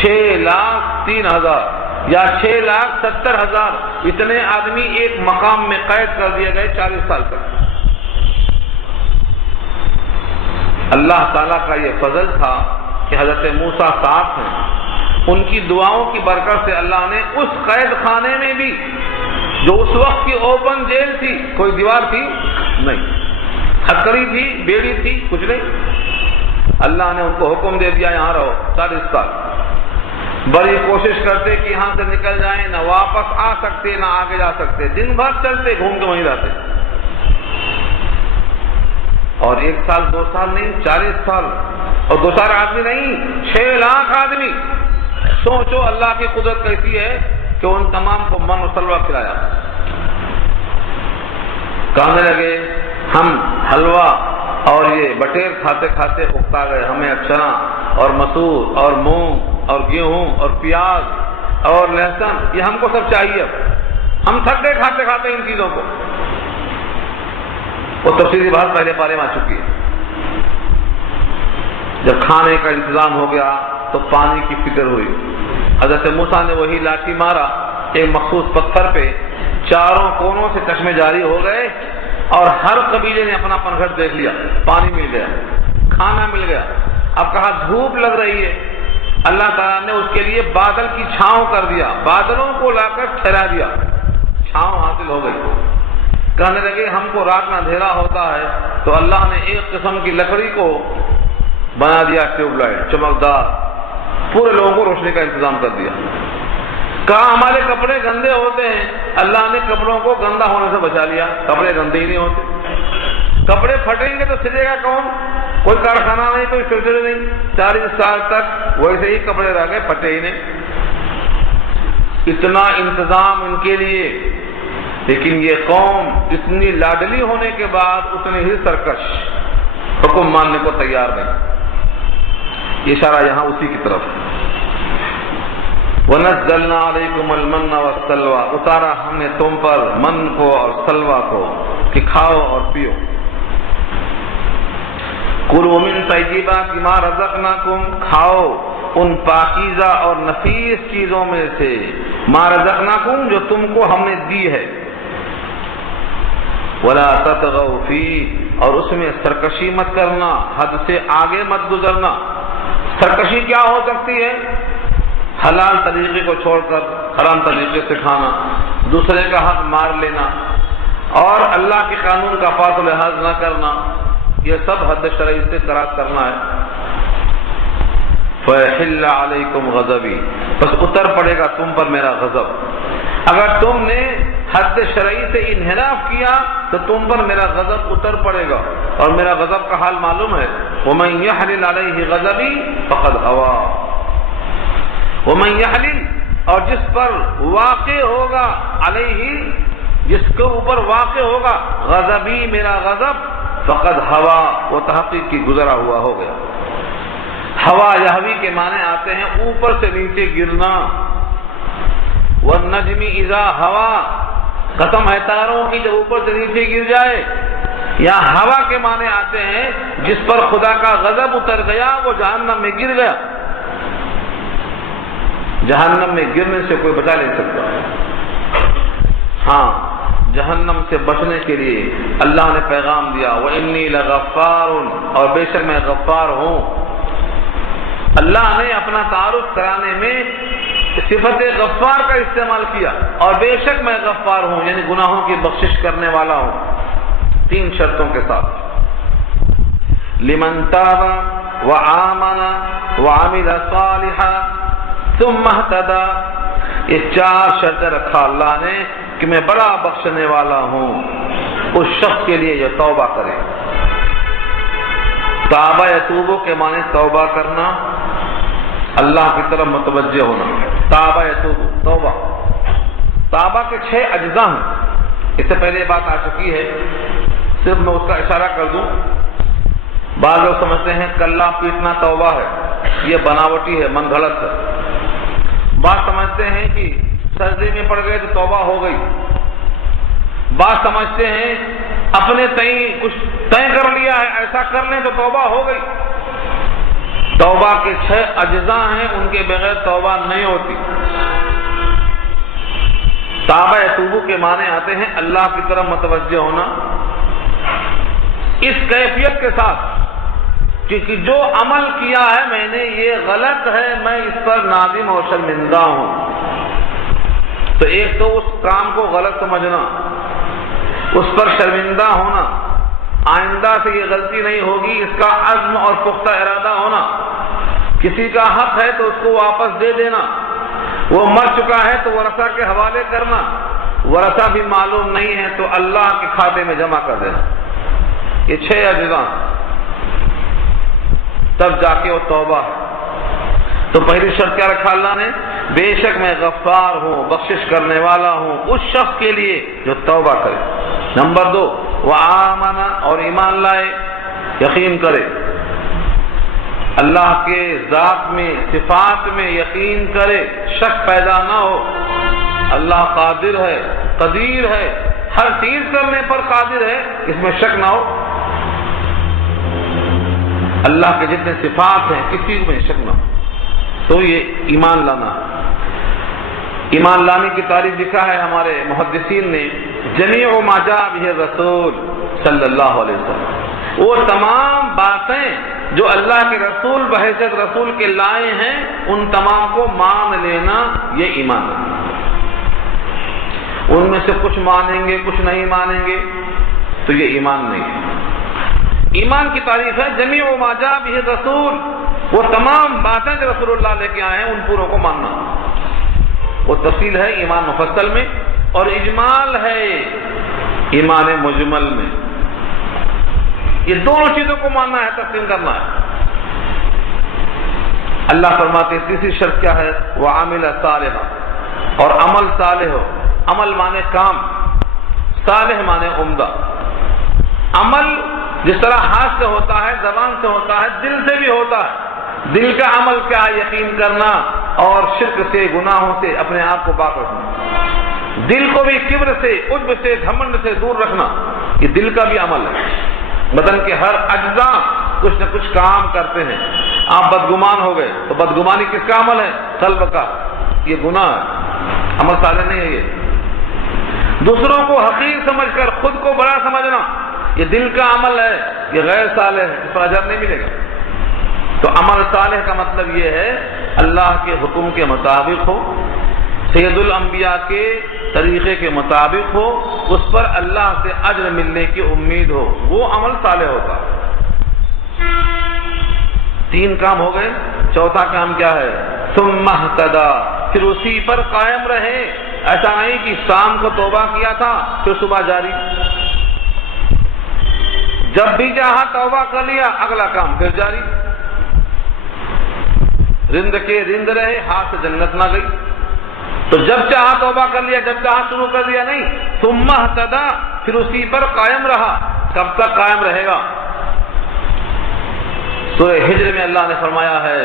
6,03,000 یا 6,70,000. اتنے آدمی ایک مقام میں قید کر دیے گئے 40 سال تک. اللہ تعالیٰ کا یہ فضل تھا کہ حضرت موسیٰ ساتھ ہیں. ان کی دعاؤں کی برکت سے اللہ نے اس قید خانے میں بھی، جو اس وقت کی اوپن جیل تھی، کوئی دیوار تھی نہیں، ہتھکڑی تھی، بیڑی تھی، کچھ نہیں، اللہ نے ان کو حکم دے دیا یہاں رہو 40 سال. بڑی کوشش کرتے کہ یہاں سے نکل جائیں، نہ واپس آ سکتے نہ آگے جا سکتے، دن بھر چلتے گھوم کے وہیں رہتے. اور 1 سال 2 سال نہیں، 40 سال. اور 2 سال آدمی نہیں، 6 لاکھ آدمی. سوچو اللہ کی قدرت کیسی ہے کہ ان تمام کو من و سلوہ کھلایا. کہنے لگے ہم حلوہ اور یہ بٹیر کھاتے کھاتے اکتا گئے، ہمیں چنا اور مسور اور مونگ اور گیہوں اور پیاز اور لہسن، یہ ہم کو سب چاہیے. ہم تھک گئے کھاتے کھاتے ان چیزوں کو. وہ تفصیلی بات پہلے پارے میں آ چکی ہے. جب کھانے کا انتظام ہو گیا تو پانی کی فکر ہوئی. حضرت موسیٰ نے وہی لاٹھی مارا ایک مخصوص پتھر پہ، چاروں کونوں سے چشمے جاری ہو گئے اور ہر قبیلے نے اپنا پنگھٹ دیکھ لیا. پانی مل گیا، کھانا مل گیا. اب کہا دھوپ لگ رہی ہے، اللہ تعالیٰ نے اس کے لیے بادل کی چھاؤں کر دیا، بادلوں کو لا کر ٹھہرا دیا، چھاؤں حاصل ہو گئی. کہنے لگے ہم کو رات میں اندھیرا ہوتا ہے تو اللہ نے ایک قسم کی لکڑی کو بنا دیا ٹیوب لائٹ چمکدار، پورے لوگوں کو روشنی کا انتظام کر دیا۔ کہا ہمارے کپڑے گندے ہوتے ہیں، اللہ نے کپڑوں کو گندا ہونے سے بچا لیا، کپڑے گندے ہی نہیں ہوتے۔ کپڑے پھٹیں گے تو سلے گا کون؟ کوئی کارخانہ نہیں، کوئی فیکٹری نہیں، 40 سال تک ویسے ہی کپڑے رہ گئے، پھٹے ہی نہیں۔ اتنا انتظام ان کے لیے، لیکن یہ قوم اتنی لاڈلی ہونے کے بعد اتنی ہی سرکش، حکم ماننے کو تیار نہیں۔ یہ اشارہ یہاں اسی کی طرف ہے۔ وَنَزَّلْنَا عَلَيْكُمُ الْمَنَّ وَالسَّلْوَىٰ، اتارا ہم نے تم پر من کو اور سلوا کو کہ کھاؤ اور پیو۔ کُلُوا مِن طَیِّبَاتِ مَا رَزَقْنَاکُمْ، کھاؤ ان پاکیزہ اور نفیس چیزوں میں سے، ما رزقناکم جو تم کو ہم نے دی ہے، وَلَا تَطْغَوْا فِیہ، اور اس میں سرکشی مت کرنا، حد سے آگے مت گزرنا۔ سرکشی کیا ہو سکتی ہے؟ حلال طریقے کو چھوڑ کر حرام طریقے سے کھانا، دوسرے کا حق مار لینا، اور اللہ کے قانون کا پاس و لحاظ نہ کرنا، یہ سب حد شرعی سے کراس کرنا ہے۔ فَيَحِلَّ عَلَيْكُمْ غَضَبِي، بس اتر پڑے گا تم پر میرا غضب۔ اگر تم نے حد شرعی سے انحراف کیا تو تم پر میرا غضب اتر پڑے گا، اور میرا غضب کا حال معلوم ہے، وَمَن يَحْلِلْ عَلَيْهِ غَضَبِي فَقَدْ هَوَىٰ، وَمَن يَحْلِلْ، اور جس پر واقع ہوگا، علیہ جس کے اوپر واقع ہوگا، غضبی میرا غضب، فقد ہوا وہ تحقیق کی گزرا ہوا ہو گیا۔ ہوا یہوی کے معنی آتے ہیں اوپر سے نیچے گرنا، والنجم اذا ہوا، قسم ہے تاروں کی جب اوپر سے نیچے گر جائے۔ یا ہوا کے معنی آتے ہیں جس پر خدا کا غضب اتر گیا وہ جہنم میں گر گیا۔ جہنم میں گرنے سے کوئی بچا نہیں سکتا۔ ہاں، جہنم سے بچنے کے لیے اللہ نے پیغام دیا، وَإِنِّي لَغَفَّارٌ، اور بے شک میں غفار ہوں۔ اللہ نے اپنا تعارف کرانے میں صفت غفار کا استعمال کیا، اور بے شک میں غفار ہوں یعنی گناہوں کی بخشش کرنے والا ہوں، 3 شرطوں کے ساتھ۔ لمن تاب وآمن وعمل صالحا ثم اهتدى، یہ 4 شرطیں رکھا اللہ نے کہ میں بڑا بخشنے والا ہوں اس شخص کے لیے جو توبہ کرے۔ توبہ یتوبو کے معنی توبہ کرنا، اللہ کی طرف متوجہ ہونا۔ توبہ یتوبو، توبہ، توبہ کے 6 اجزاء ہیں، اس سے پہلے یہ بات آ چکی ہے، صرف میں اس کا اشارہ کر دوں۔ بعض لوگ سمجھتے ہیں کلہ پیٹنا توبہ ہے، یہ بناوٹی ہے، من گھڑت ہے۔ بعض سمجھتے ہیں کہ سجدے میں پڑ گئے تو توبہ ہو گئی۔ بعض سمجھتے ہیں اپنے تئیں کچھ طے کر لیا ہے، ایسا کر لیں تو توبہ ہو گئی۔ توبہ کے 6 اجزاء ہیں، ان کے بغیر توبہ نہیں ہوتی۔ توبہ یتوبو کے معنی آتے ہیں اللہ کی طرف متوجہ ہونا، اس کیفیت کے ساتھ کہ جو عمل کیا ہے میں نے یہ غلط ہے، میں اس پر نادم اور شرمندہ ہوں۔ تو ایک تو اس کام کو غلط سمجھنا، اس پر شرمندہ ہونا، آئندہ سے یہ غلطی نہیں ہوگی اس کا عزم اور پختہ ارادہ ہونا، کسی کا حق ہے تو اس کو واپس دے دینا، وہ مر چکا ہے تو ورثہ کے حوالے کرنا، ورثہ بھی معلوم نہیں ہے تو اللہ کے کھاتے میں جمع کر دینا۔ یہ 6 اجزاء، تب جا کے وہ توبہ ہے۔ تو پہلی شرط کیا رکھا اللہ نے؟ بے شک میں غفار ہوں، بخشش کرنے والا ہوں اس شخص کے لیے جو توبہ کرے۔ نمبر 2، وآمن، اور ایمان لائے، یقین کرے، اللہ کے ذات میں صفات میں یقین کرے، شک پیدا نہ ہو، اللہ قادر ہے، قدیر ہے، ہر چیز کرنے پر قادر ہے، اس میں شک نہ ہو۔ اللہ کے جتنے صفات ہیں کسی میں شک نہ ہو، تو یہ ایمان لانا۔ ایمان لانے کی تعریف لکھا ہے ہمارے محدثین نے، جمیع ما جاء بہ الرسول صلی اللہ علیہ وسلم، وہ تمام باتیں جو اللہ کے رسول بحیثیت رسول کے لائے ہیں ان تمام کو مان لینا، یہ ایمان ہے۔ ان میں سے کچھ مانیں گے کچھ نہیں مانیں گے، تو یہ ایمان نہیں ہے۔ ایمان کی تعریف ہے جمیع ما جاء بہ الرسول، وہ تمام باتیں جو رسول اللہ لے کے آئے ہیں ان پوروں کو ماننا۔ وہ تفصیل ہے ایمان مفصل میں، اور اجمال ہے ایمان مجمل میں۔ یہ دونوں چیزوں کو ماننا ہے، تسلیم کرنا ہے۔ اللہ فرماتے ہیں تیسری شرط کیا ہے؟ وعمل صالحا، اور عمل صالح ہو۔ عمل مانے کام، صالح مانے عمدہ۔ عمل جس طرح ہاتھ سے ہوتا ہے، زبان سے ہوتا ہے، دل سے بھی ہوتا ہے۔ دل کا عمل کیا ہے؟ یقین کرنا اور شرک سے، گناہوں سے اپنے آپ کو پاک رکھنا۔ دل کو بھی کبر سے، عجب سے، گھمنڈ سے دور رکھنا، یہ دل کا بھی عمل ہے۔ بدن کے ہر اجزاء کچھ نہ کچھ کام کرتے ہیں۔ آپ بدگمان ہو گئے تو بدگمانی کس کا عمل ہے؟ قلب کا، یہ گناہ ہے، عمل صالح نہیں ہے۔ یہ دوسروں کو حقیر سمجھ کر خود کو بڑا سمجھنا، یہ دل کا عمل ہے، یہ غیر صالح ہے، اس پر اجر نہیں ملے گا۔ تو عمل صالح کا مطلب یہ ہے اللہ کے حکم کے مطابق ہو، سید الانبیاء کے طریقے کے مطابق ہو، اس پر اللہ سے اجر ملنے کی امید ہو، وہ عمل صالح ہوتا ہے۔ 3 کام ہو گئے، چوتھا کام کیا ہے؟ ثم اہتدی، پھر اسی پر قائم رہے۔ ایسا نہیں کہ شام کو توبہ کیا تھا پھر صبح جاری، جب بھی چاہا توبہ کر لیا، اگلا کام پھر جاری۔ رند کے رند رہے، ہاتھ سے جنت نہ گئی، تو جب چاہا توبہ کر لیا، جب چاہا شروع کر دیا نہیں۔ ثم اہتدی، پھر اسی پر قائم رہا۔ کب تک قائم رہے گا؟ سورہ ہجر میں اللہ نے فرمایا ہے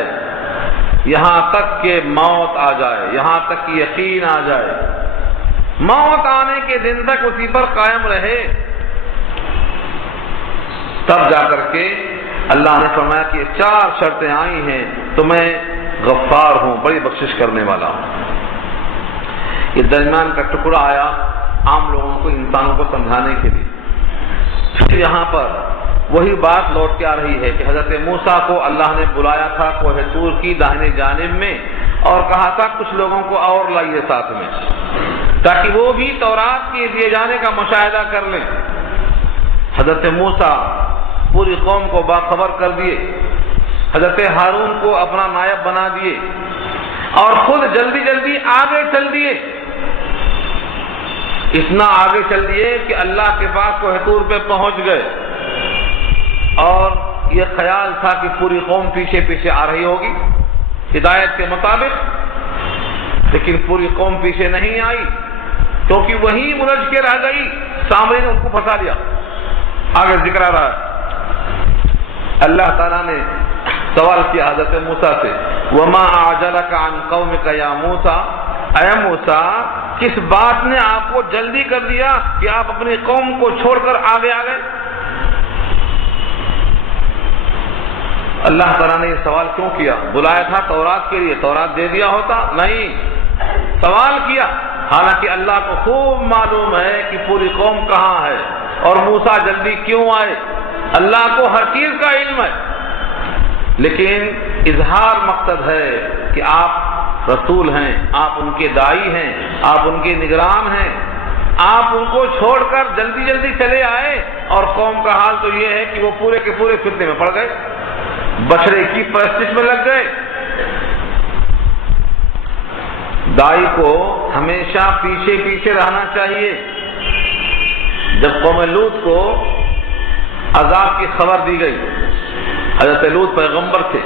یہاں تک کہ موت آ جائے، یہاں تک کہ یقین آ جائے، موت آنے کے دن تک اسی پر قائم رہے، تب جا کر کے اللہ نے فرمایا کہ 4 شرطیں آئی ہیں تو میں غفار ہوں، بڑی بخشش کرنے والا ہوں۔ یہ درمیان کا ٹکڑا آیا عام لوگوں کو، انسانوں کو سمجھانے کے لیے۔ پھر یہاں پر وہی بات لوٹ کے آ رہی ہے کہ حضرت موسیٰ کو اللہ نے بلایا تھا کوہ طور کی داہنے جانب میں، اور کہا تھا کچھ لوگوں کو اور لائیے ساتھ میں، تاکہ وہ بھی تورات کے دیے جانے کا مشاہدہ کر لیں۔ حضرت موسیٰ پوری قوم کو باخبر کر دیے، حضرت ہارون کو اپنا نائب بنا دیے، اور خود جلدی جلدی آگے چل دیے۔ اتنا آگے چل دیے کہ اللہ کے پاس کوہ طور پہ پہنچ گئے، اور یہ خیال تھا کہ پوری قوم پیچھے پیچھے آ رہی ہوگی ہدایت کے مطابق، لیکن پوری قوم پیچھے نہیں آئی، کیونکہ وہیں الجھ کے رہ گئی، سامنے نے ان کو پھنسا لیا۔ آگے ذکر آ رہا ہے، اللہ تعالیٰ نے سوال کیا حضرت موسیٰ سے، وَمَا أَعْجَلَكَ عَنْ قَوْمِكَ يَا مُوسَىٰ، اے موسیٰ کس بات نے آپ کو جلدی کر دیا کہ آپ اپنی قوم کو چھوڑ کر آگے آ گئے؟ اللہ تعالیٰ نے یہ سوال کیوں کیا؟ بلایا تھا تورات کے لیے، تورات دے دیا ہوتا؟ نہیں، سوال کیا، حالانکہ اللہ کو خوب معلوم ہے کہ پوری قوم کہاں ہے اور موسیٰ جلدی کیوں آئے، اللہ کو ہر چیز کا علم ہے، لیکن اظہار مقصد ہے کہ آپ رسول ہیں، آپ ان کے داعی ہیں، آپ ان کے نگران ہیں، آپ ان کو چھوڑ کر جلدی جلدی چلے آئے، اور قوم کا حال تو یہ ہے کہ وہ پورے کے پورے فتنے میں پڑ گئے، بچڑے کی پرستش میں لگ گئے۔ داعی کو ہمیشہ پیچھے پیچھے رہنا چاہیے۔ جب قوم لوط کو عذاب کی خبر دی گئی، حضرت لوط پیغمبر تھے،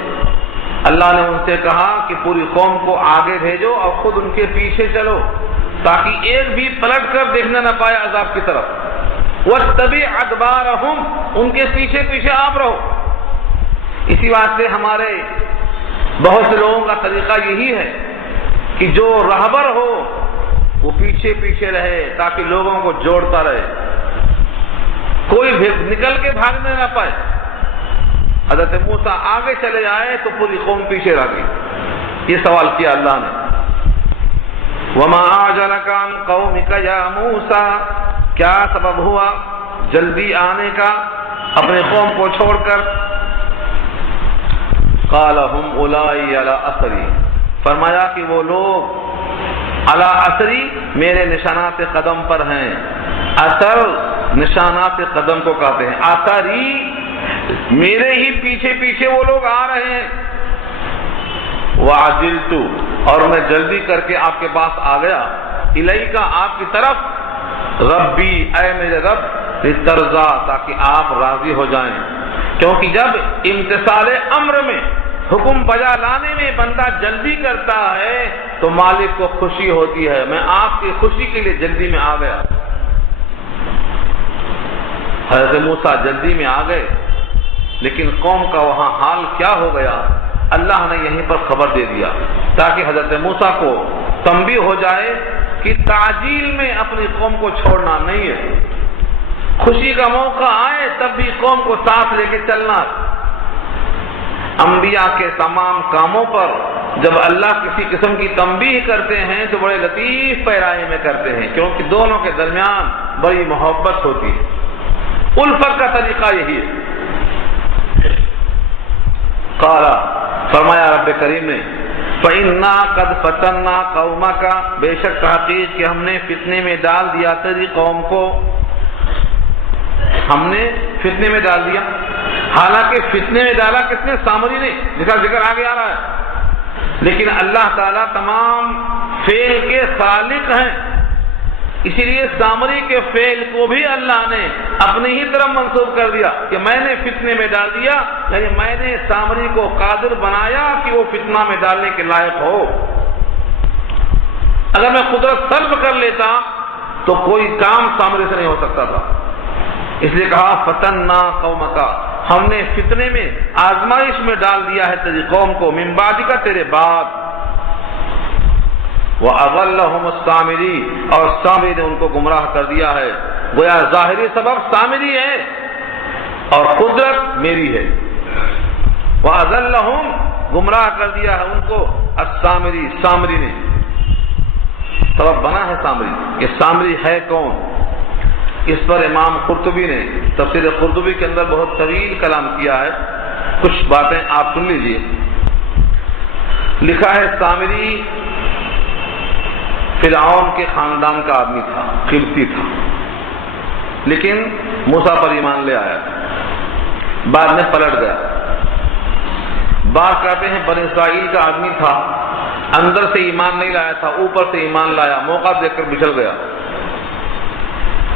اللہ نے ان سے کہا کہ پوری قوم کو آگے بھیجو اور خود ان کے پیچھے چلو، تاکہ ایک بھی پلٹ کر دیکھنا نہ پائے عذاب کی طرف۔ وَاتَّبِعْ أَدْبَارَهُمْ، ان کے پیچھے پیچھے آپ رہو۔ اسی واسطے ہمارے بہت سے لوگوں کا طریقہ یہی ہے کہ جو رہبر ہو وہ پیچھے پیچھے رہے، تاکہ لوگوں کو جوڑتا رہے، کوئی بھی نکل کے بھاگنے نہ پائے۔ حضرت موسیٰ آگے چلے آئے تو پوری قوم پیچھے رہ گئی۔ یہ سوال کیا اللہ نے، وَمَا أَعْجَلَكَ عَنْ قَوْمِكَ يَا مُوسَىٰ، کیا سبب ہوا جلدی آنے کا اپنے قوم کو چھوڑ کر؟ قَالَ هُمْ أُولَٰئِكَ عَلَىٰ أَثَرِي، فرمایا کہ وہ لوگ علی اثری، میرے نشانات قدم پر ہیں. اثر نشانات قدم کو کہتے ہیں. اثری، میرے ہی پیچھے پیچھے وہ لوگ آ رہے ہیں. وعجلت، اور میں جلدی کر کے آپ کے پاس آ گیا. الیکا، آپ کی طرف. ربی، اے میرے رب. لترضا، تاکہ آپ راضی ہو جائیں. کیونکہ جب امتثال امر میں، حکم بجا لانے میں بندہ جلدی کرتا ہے تو مالک کو خوشی ہوتی ہے. میں آپ کی خوشی کے لیے جلدی میں آ گیا. حضرت موسیٰ جلدی میں آ گئے، لیکن قوم کا وہاں حال کیا ہو گیا اللہ نے یہیں پر خبر دے دیا، تاکہ حضرت موسیٰ کو تنبیہ ہو جائے کہ تعجیل میں اپنی قوم کو چھوڑنا نہیں ہے. خوشی کا موقع آئے تب بھی قوم کو ساتھ لے کے چلنا. انبیاء کے تمام کاموں پر جب اللہ کسی قسم کی تنبیہ کرتے ہیں تو بڑے لطیف پیرائے میں کرتے ہیں، کیونکہ دونوں کے درمیان بڑی محبت ہوتی ہے. الفت کا طریقہ یہی ہے. قال، فرمایا رب کریم نے، فَإِنَّا قَدْ فَتَنَّا قَوْمَكَ، بے شک تحقیق کہ ہم نے فتنے میں ڈال دیا تیری قوم کو. ہم نے فتنے میں ڈال دیا. حالانکہ فتنے میں ڈالا کس نے؟ سامری نے، جس کا ذکر آگے آ رہا ہے. لیکن اللہ تعالیٰ تمام فعل کے خالق ہیں، اسی لیے سامری کے فعل کو بھی اللہ نے اپنی ہی طرف منسوب کر دیا کہ میں نے فتنے میں ڈال دیا، یعنی میں نے سامری کو قادر بنایا کہ وہ فتنہ میں ڈالنے کے لائق ہو. اگر میں قدرت سلب کر لیتا تو کوئی کام سامری سے نہیں ہو سکتا تھا. اس لیے کہا فتننا قومک، ہم نے فتنے میں، آزمائش میں ڈال دیا ہے تیری قوم کو، من بعدک، تیرے بعد. وَأَضَلَّهُمُ السَّامِرِي، اور سامری نے ان کو گمراہ کر دیا ہے. گویا ظاہری سبب سامری ہے اور قدرت میری ہے. وَأَضَلَّهُمْ، گمراہ کر دیا ہے ان کو، السامری، سامری نے. سبب بنا ہے سامری. یہ سامری ہے کون؟ اس پر امام قرطبی نے تفسیر قرطبی کے اندر بہت طویل کلام کیا ہے. کچھ باتیں آپ سن لیجئے. لکھا ہے سامری فرعون کے خاندان کا آدمی تھا، قبطی تھا، لیکن موسیٰ پر ایمان لے آیا، بعد میں پلٹ گیا. بعض کہتے ہیں بنی اسرائیل کا آدمی تھا، اندر سے ایمان نہیں لایا تھا، اوپر سے ایمان لایا، موقع دیکھ کر بچھڑ گیا.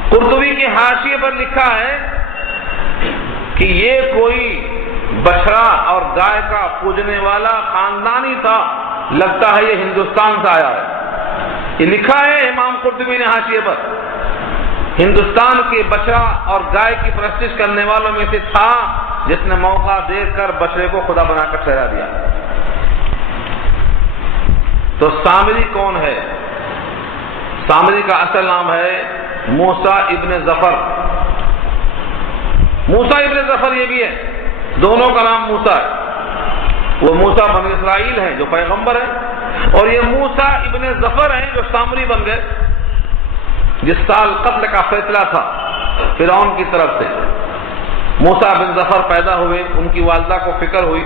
قرطبی کے حاشیے پر لکھا ہے کہ یہ کوئی بچڑا اور گائے کا پوجنے والا خاندانی تھا، لگتا ہے یہ ہندوستان سے آیا ہے. یہ لکھا ہے امام قرطبی نے حاشیے پر. ہندوستان کے بچڑا اور گائے کی پرستش کرنے والوں میں سے تھا جس نے موقع دیکھ کر بچڑے کو خدا بنا کر ٹھہرا دیا. تو سامری کون ہے؟ سامری کا اصل نام ہے موسیٰ ابن ظفر. موسیٰ ابن ظفر یہ بھی ہے، دونوں کا نام موسیٰ ہے. وہ موسیٰ بنی اسرائیل ہیں جو پیغمبر ہیں، اور یہ موسیٰ ابن ظفر ہیں جو سامری بن گئے. جس سال قتل کا فیصلہ تھا فرعون کی طرف سے، موسیٰ بن ظفر پیدا ہوئے. ان کی والدہ کو فکر ہوئی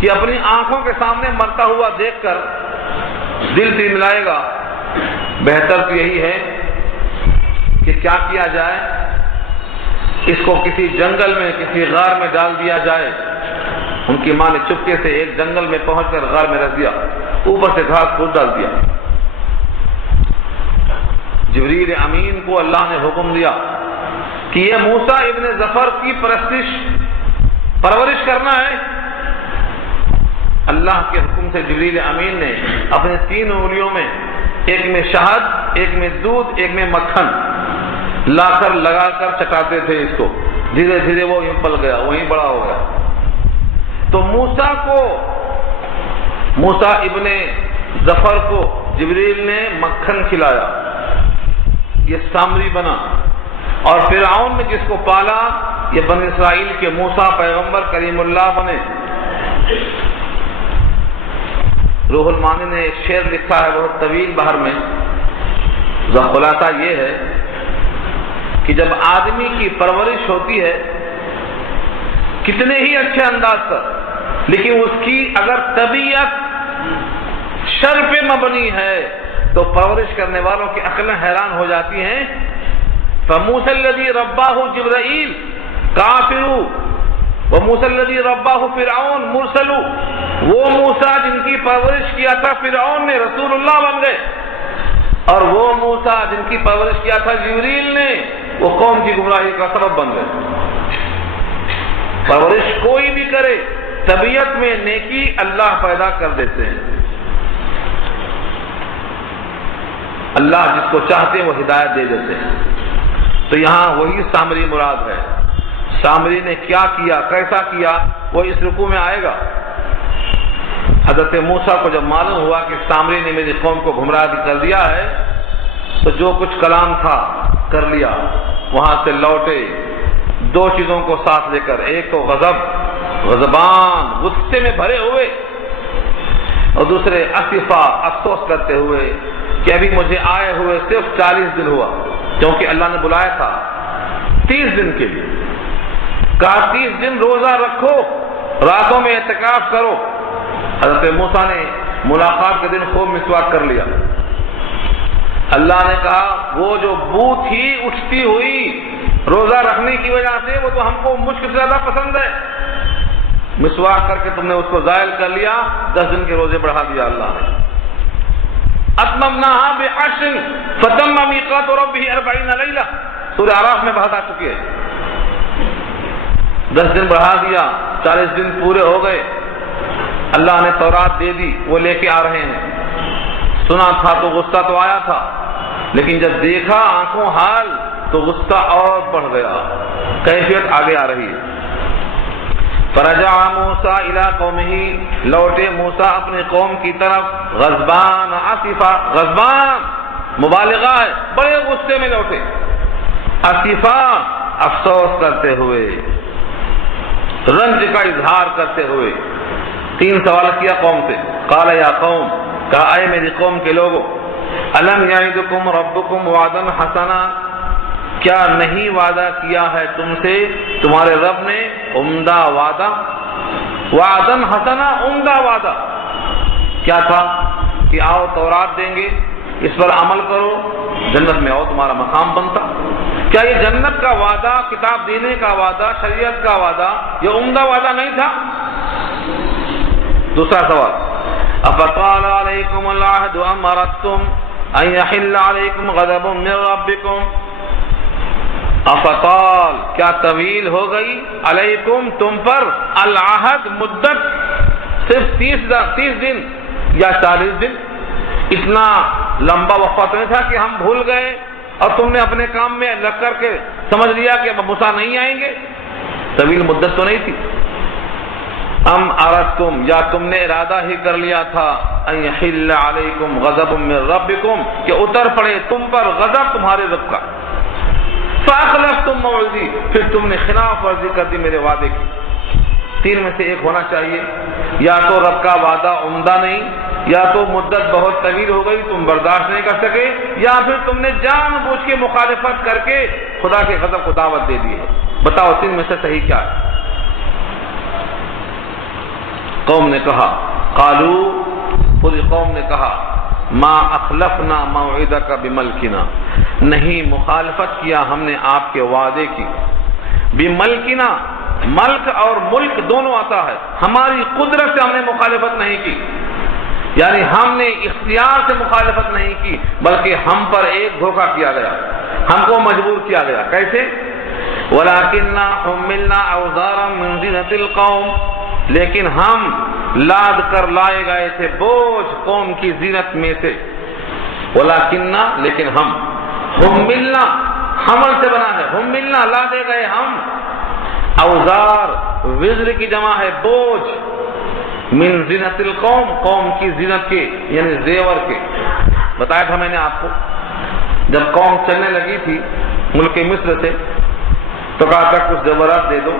کہ اپنی آنکھوں کے سامنے مرتا ہوا دیکھ کر دل تلملائے گا، بہتر تو یہی ہے کہ کیا کیا جائے، اس کو کسی جنگل میں، کسی غار میں ڈال دیا جائے. ان کی ماں نے چپکے سے ایک جنگل میں پہنچ کر غار میں رکھ دیا، اوپر سے گھاس پھوس ڈال دیا. جبریل امین کو اللہ نے حکم دیا کہ یہ موسیٰ ابن ظفر کی پرورش کرنا ہے. اللہ کے حکم سے جبریل امین نے اپنے 3 انگلیوں میں، ایک میں شہد، ایک میں دودھ، ایک میں مکھن لا کر لگا کر چٹاتے تھے اس کو. دھیرے دھیرے وہ یوں پل گیا، وہیں بڑا ہو گیا. تو موسیٰ ابن ظفر کو جبریل نے مکھن کھلایا، یہ سامری بنا. اور فرعون نے جس کو پالا، یہ بنی اسرائیل کے موسیٰ پیغمبر کریم اللہ بنے. روح المانی نے ایک شعر لکھا ہے بہت طویل بحر میں. خلاصہ یہ ہے کہ جب آدمی کی پرورش ہوتی ہے کتنے ہی اچھے انداز پر، لیکن اس کی اگر طبیعت شر پہ مبنی ہے تو پرورش کرنے والوں کی عقلیں حیران ہو جاتی ہیں. فموسى الذي رباه جبرائیل کافر وموسى الذي رباه فرعون مرسل. وہ موسیٰ جن کی پرورش کیا تھا فرعون نے رسول اللہ بن گئے، اور وہ موسیٰ جن کی پرورش کیا تھا جبریل نے وہ قوم کی گمراہی کا سبب بن گئے. پرورش کوئی بھی کرے طبیعت میں نیکی اللہ پیدا کر دیتے ہیں. اللہ جس کو چاہتے ہیں وہ ہدایت دے دیتے ہیں. تو یہاں وہی سامری مراد ہے. سامری نے کیا کیا، کیسا کیا، وہ اس رکوع میں آئے گا. حضرت موسیٰ کو جب معلوم ہوا کہ سامری نے میری قوم کو گمراہ کر دیا ہے تو جو کچھ کلام تھا کر لیا. وہاں سے لوٹے دو چیزوں کو ساتھ لے کر، ایک تو غضبان غصے میں بھرے ہوئے، اور دوسرے اسفا افسوس کرتے ہوئے کہ ابھی مجھے آئے ہوئے صرف 40 دن ہوا، کیونکہ اللہ نے بلایا تھا 30 دن کے لیے. کہا 30 دن روزہ رکھو، راتوں میں اعتکاف کرو. حضرت موسیٰ نے ملاقات کے دن خوب مسواک کر لیا. اللہ نے کہا وہ جو بو تھی اٹھتی ہوئی روزہ رکھنے کی وجہ سے، وہ تو ہم کو مجھ سے زیادہ پسند ہے. مسواک کر کے تم نے اس کو زائل کر لیا، 10 دن کے روزے بڑھا دیا اللہ نے. اتممناها بعشر فتم میقات ربه 40 لیلہ، سورہ اعراف میں بتا چکے ہیں. 10 دن بڑھا دیا، 40 دن پورے ہو گئے. اللہ نے تورات دے دی، وہ لے کے آ رہے ہیں. سنا تھا تو غصہ تو آیا تھا، لیکن جب دیکھا آنکھوں حال تو غصہ اور بڑھ گیا، کیفیت آگے آ رہی ہے. فرجع موسیٰ الی قومہ، لوٹے موسیٰ اپنے قوم کی طرف غضبان اسفا. غضبان مبالغہ ہے، بڑے غصے میں لوٹے. اسفا افسوس کرتے ہوئے، رنج کا اظہار کرتے ہوئے. 3 سوال کیا قوم سے. قال یا قوم، کہا اے میری قوم کے لوگوں، الم یعدکم ربکم وعدا حسنا، کیا نہیں وعدہ کیا ہے تم سے تمہارے رب نے عمدہ وعدہ. وعدا حسنا، عمدہ وعدہ کیا تھا کہ آؤ تورات دیں گے، اس پر عمل کرو، جنت میں آؤ تمہارا مقام بنتا. کیا یہ جنت کا وعدہ، کتاب دینے کا وعدہ، شریعت کا وعدہ، یہ عمدہ وعدہ نہیں تھا؟ دوسرا سوال، افطال علیکم العہد ام اردتم ان یحل علیکم غضب من ربکم. افطال، کیا طویل ہو گئی، علیکم تم پر، العہد مدت، صرف 30 دن یا 40 دن. اتنا لمبا وقفہ تو نہیں تھا کہ ہم بھول گئے اور تم نے اپنے کام میں لگ کر کے سمجھ لیا کہ اب موسیٰ نہیں آئیں گے. طویل مدت تو نہیں تھی. ام اردتم، یا تم نے ارادہ ہی کر لیا تھا، ان یحل علیکم غضب من ربکم، کہ اتر پڑے تم پر غضب تمہارے رب کا. فاخلفتم موعدی، پھر تم نے خلاف ورزی کر دی میرے وعدے کی. 3 میں سے ایک ہونا چاہیے، یا تو رب کا وعدہ عمدہ نہیں، یا تو مدت بہت طویل ہو گئی تم برداشت نہیں کر سکے، یا پھر تم نے جان بوجھ کے مخالفت کر کے خدا کے غضب کو دعوت دے دی ہے. بتاؤ 3 میں سے صحیح کیا ہے؟ قوم نے کہا، قالو، پوری قوم نے کہا، ما اخلفنا موعدک بملکنا، نہیں مخالفت کیا ہم نے آپ کے وعدے کی. بملکنا، ملک اور ملک دونوں آتا ہے. ہماری قدرت سے ہم نے مخالفت نہیں کی، یعنی ہم نے اختیار سے مخالفت نہیں کی، بلکہ ہم پر ایک دھوکہ کیا گیا، ہم کو مجبور کیا گیا. کیسے؟ وَلَكِنَّا حُمِّلْنَا أَوْزَارًا مِنْ زِینَةِ الْقَوْمِ، لیکن ہم لاد کر لائے گئے تھے بوجھ قوم کی زینت میں سے. وَلَكِنَّا، لیکن ہم، حُمِّلْنَا حمل سے بنا ہے، حُمِّلْنَا لادے گئے ہم. اوزار وزر کی جمع ہے بوجھ، من زینت القوم، قوم کی زینت کے یعنی زیور کے. بتایا تھا میں نے آپ کو، جب قوم چلنے لگی تھی ملک مصر سے تو کہا تھا کچھ زیورات دے دو،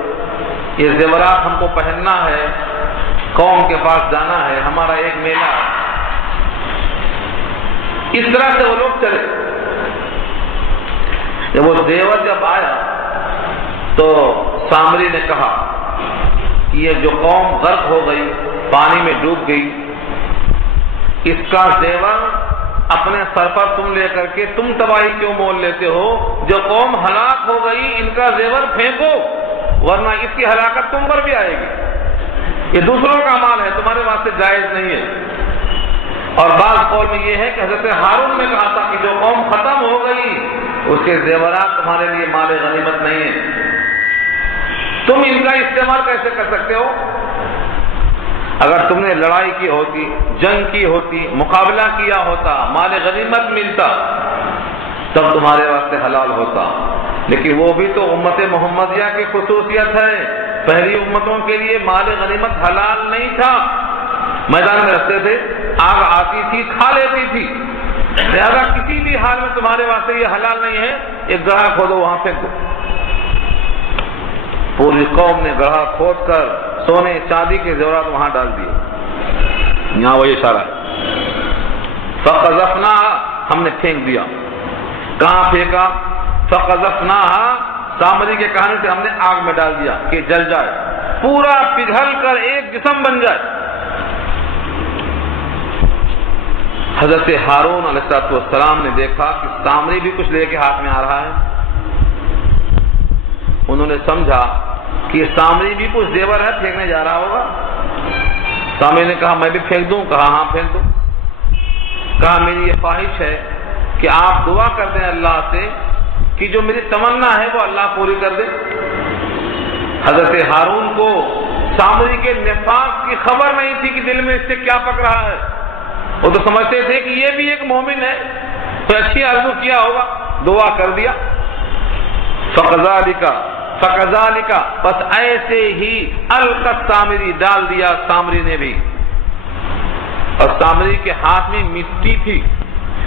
یہ زیورات ہم کو پہننا ہے، قوم کے پاس جانا ہے، ہمارا ایک میلہ ہے. اس طرح سے وہ لوگ چلے. جب وہ زیور جب آیا تو سامری نے کہا کہ یہ جو قوم غرق ہو گئی، پانی میں ڈوب گئی، اس کا زیور اپنے سر پر تم لے کر کے تم تباہی کیوں مول لیتے ہو؟ جو قوم ہلاک ہو گئی ان کا زیور پھینکو، ورنہ اس کی ہلاکت تم پر بھی آئے گی۔ یہ دوسروں کا مال ہے، تمہارے واسطے جائز نہیں ہے۔ اور بعض قول میں یہ ہے کہ حضرت ہارون نے کہا تھا کہ جو قوم ختم ہو گئی اس کے زیورات تمہارے لیے مال غنیمت نہیں ہے، تم ان کا استعمال کیسے کر سکتے ہو؟ اگر تم نے لڑائی کی ہوتی، جنگ کی ہوتی، مقابلہ کیا ہوتا، مال غنیمت ملتا، تب تمہارے واسطے حلال ہوتا۔ لیکن وہ بھی تو امت محمدیہ کی خصوصیت ہے، پہلی امتوں کے لیے مال غنیمت حلال نہیں تھا، میدان میں رکھتے تھے، آگ آتی تھی کھا لیتی تھی، لہذا کسی بھی حال میں تمہارے واسطے یہ حلال نہیں ہے، ایک گڑھا کھودو وہاں پھینک دو۔ پوری قوم نے گڑھا کھود کر سونے چاندی کے زیورات وہاں ڈال دیے، یہاں وہی اشارہ ہے۔ فقذفناها، ہم نے پھینک دیا۔ کہاں پھینکا؟ فقذفناها، سامری کے کہانی سے ہم نے آگ میں ڈال دیا کہ جل جائے، پورا پگھل کر ایک جسم بن جائے۔ حضرت ہارون علیہ السلام نے دیکھا کہ سامری بھی کچھ لے کے ہاتھ میں آ رہا ہے، انہوں نے سمجھا کہ یہ سامری بھی کچھ زیور ہے، پھینکنے جا رہا ہوگا۔ سامری نے کہا میں بھی پھینک دوں؟ کہا ہاں پھینک دو۔ کہا میری یہ خواہش ہے کہ آپ دعا کر دیں اللہ سے کہ جو میری تمنا ہے وہ اللہ پوری کر دے۔ حضرت ہارون کو سامری کے نفاق کی خبر نہیں تھی کہ دل میں اس سے کیا پک رہا ہے، وہ تو سمجھتے تھے کہ یہ بھی ایک مومن ہے، تو اچھی آرزو کیا ہوگا، دعا کر دیا۔ فَكَذَلِكَ، بس ایسے ہی القت سامری، ڈال دیا سامری نے بھی۔ اور سامری کے ہاتھ میں مٹی تھی،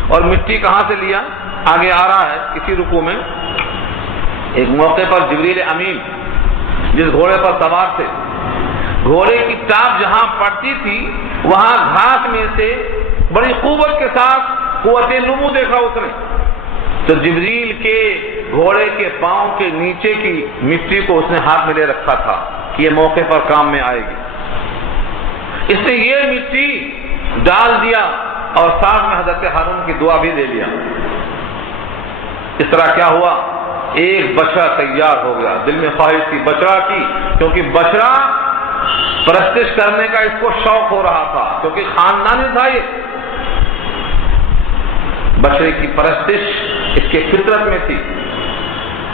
اور مٹی کہاں سے لیا؟ آگے آ رہا ہے کسی رکوع میں، ایک موقع پر جبریل امین جس گھوڑے پر سوار تھے، گھوڑے کی ٹاپ جہاں پڑتی تھی وہاں گھاس میں سے بڑی قوت کے ساتھ قوت نمو دیکھا اس نے، تو جبریل کے گھوڑے کے پاؤں کے نیچے کی مٹی کو اس نے ہاتھ میں لے رکھا تھا کہ یہ موقع پر کام میں آئے گی۔ اس نے یہ مٹی ڈال دیا اور ساتھ میں حضرت ہارون کی دعا بھی دے لیا۔ اس طرح کیا ہوا؟ ایک بچڑا تیار ہو گیا، دل میں خواہش تھی بچڑا کی، کیونکہ بچڑا پرستش کرنے کا اس کو شوق ہو رہا تھا، کیونکہ خاندانی تھا یہ، بچڑے کی پرستش اس کے فطرت میں تھی۔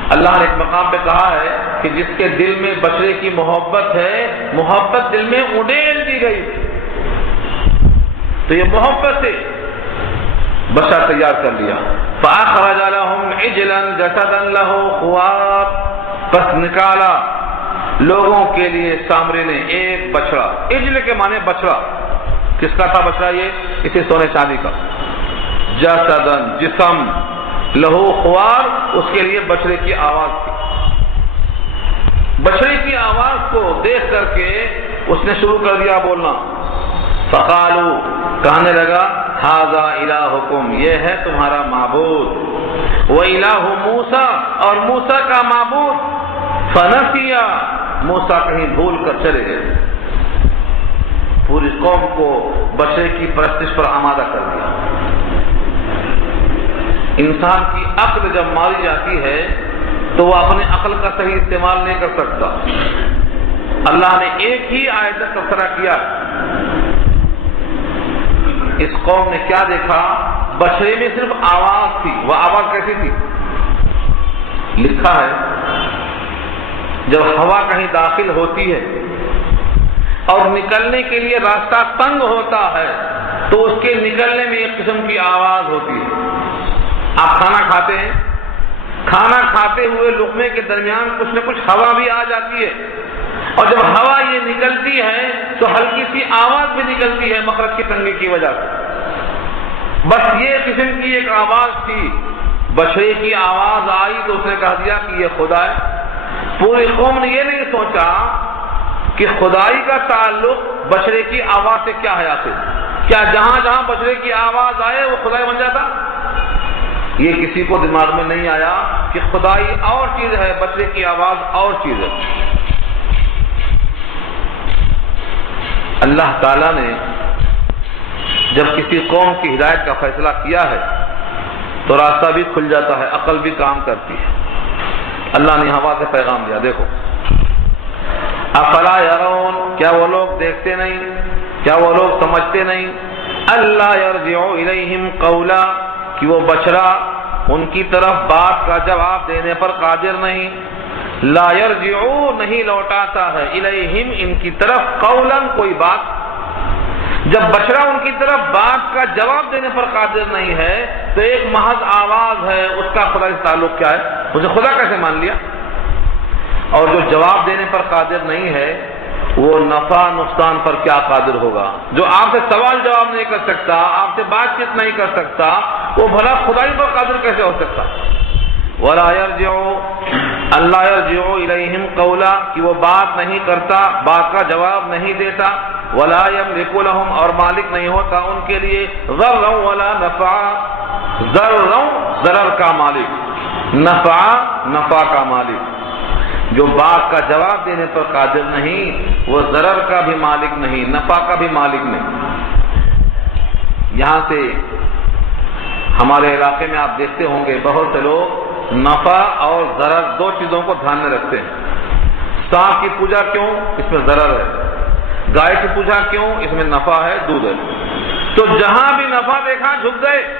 اللہ نے ایک مقام پہ کہا ہے کہ جس کے دل میں بچڑے کی محبت ہے، محبت دل میں اڈیل دی گئی، تو یہ محبت سے بچہ تیار کر لیا۔ فَأَخْرَجَ لَهُمْ عِجْلًا جَسَدًا لَهُ خُوَارٌ، پس نکالا لوگوں کے لیے سامری نے ایک بچڑا، عجل کے معنی بچڑا، کس کا تھا بچڑا؟ یہ اسے سونے چاندی کا، جسدًا جسم، لہو خوار، اس کے لیے بچڑے کی آواز تھی۔ بچڑے کی آواز کو دیکھ کر کے اس نے شروع کر دیا بولنا، فقالوا، کہنے لگا، ھذا الہکم، یہ ہے تمہارا معبود، وَإِلَٰهُ مُوسَىٰ، اور موسیٰ کا معبود، فَنَسِیَا، موسیٰ کہیں بھول کر چلے گئے۔ پوری قوم کو بچڑے کی پرستش پر آمادہ کر دیا۔ انسان کی عقل جب ماری جاتی ہے تو وہ اپنے عقل کا صحیح استعمال نہیں کر سکتا۔ اللہ نے ایک ہی آیت کا تذکرہ کیا، اس قوم نے کیا دیکھا؟ بچڑے میں صرف آواز تھی، وہ آواز کیسی تھی؟ لکھا ہے جب ہوا کہیں داخل ہوتی ہے اور نکلنے کے لیے راستہ تنگ ہوتا ہے تو اس کے نکلنے میں ایک قسم کی آواز ہوتی ہے۔ آپ کھانا کھاتے ہیں، کھانا کھاتے ہوئے لقمے کے درمیان کچھ نہ کچھ ہوا بھی آ جاتی ہے، اور جب ہوا یہ نکلتی ہے تو ہلکی سی آواز بھی نکلتی ہے مخرج کی تنگی کی وجہ سے۔ بس یہ قسم کی ایک آواز تھی، بچڑے کی آواز آئی تو اس نے کہہ دیا کہ یہ خدا ہے۔ پوری قوم نے یہ نہیں سوچا کہ خدائی کا تعلق بچڑے کی آواز سے کیا ہے، آخر کیا جہاں جہاں بچڑے کی آواز آئے وہ خدائی بن جاتا؟ یہ کسی کو دماغ میں نہیں آیا کہ خدائی اور چیز ہے، بچڑے کی آواز اور چیز ہے۔ اللہ تعالیٰ نے جب کسی قوم کی ہدایت کا فیصلہ کیا ہے تو راستہ بھی کھل جاتا ہے، عقل بھی کام کرتی ہے۔ اللہ نے ہوا سے پیغام دیا، دیکھو افلا یرون، کیا وہ لوگ دیکھتے نہیں، کیا وہ لوگ سمجھتے نہیں، اللہ یرجعوا الیہم قولا، کہ وہ بچڑا ان کی طرف بات کا جواب دینے پر قادر نہیں، لا یرجعوا نہیں لوٹاتا ہے، الیہم ان کی طرف قولا کوئی بات، جب بچڑا ان کی طرف بات کا جواب دینے پر قادر نہیں ہے تو ایک محض آواز ہے، اس کا خدا سے تعلق کیا ہے؟ اسے خدا کیسے مان لیا؟ اور جو جواب دینے پر قادر نہیں ہے وہ نفع نقصان پر کیا قادر ہوگا؟ جو آپ سے سوال جواب نہیں کر سکتا، آپ سے بات چیت نہیں کر سکتا، وہ بھلا خدائی پر قادر کیسے ہو سکتا؟ وَلَا يَرْجِعُوا اللہ يَرْجِعُوا إِلَيْهِمْ قَوْلًا، کہ وہ بات نہیں کرتا، بات کا جواب نہیں دیتا، وَلَا يَمْلِكُ لَهُمْ اور مالک نہیں ہوتا ان کے لیے، ضَرًّا وَلَا نَفْعًا، ضرر کا مالک، نفع کا مالک، جو بات کا جواب دینے پر قادر نہیں وہ ضرر کا بھی مالک نہیں، نفع کا بھی مالک نہیں۔ یہاں سے ہمارے علاقے میں آپ دیکھتے ہوں گے بہت سے لوگ نفع اور ضرر دو چیزوں کو دھیان میں رکھتے ہیں۔ سانپ کی پوجا کیوں؟ اس میں ضرر ہے۔ گائے کی پوجا کیوں؟ اس میں نفع ہے، دودھ ہے۔ تو جہاں بھی نفع دیکھا جھک گئے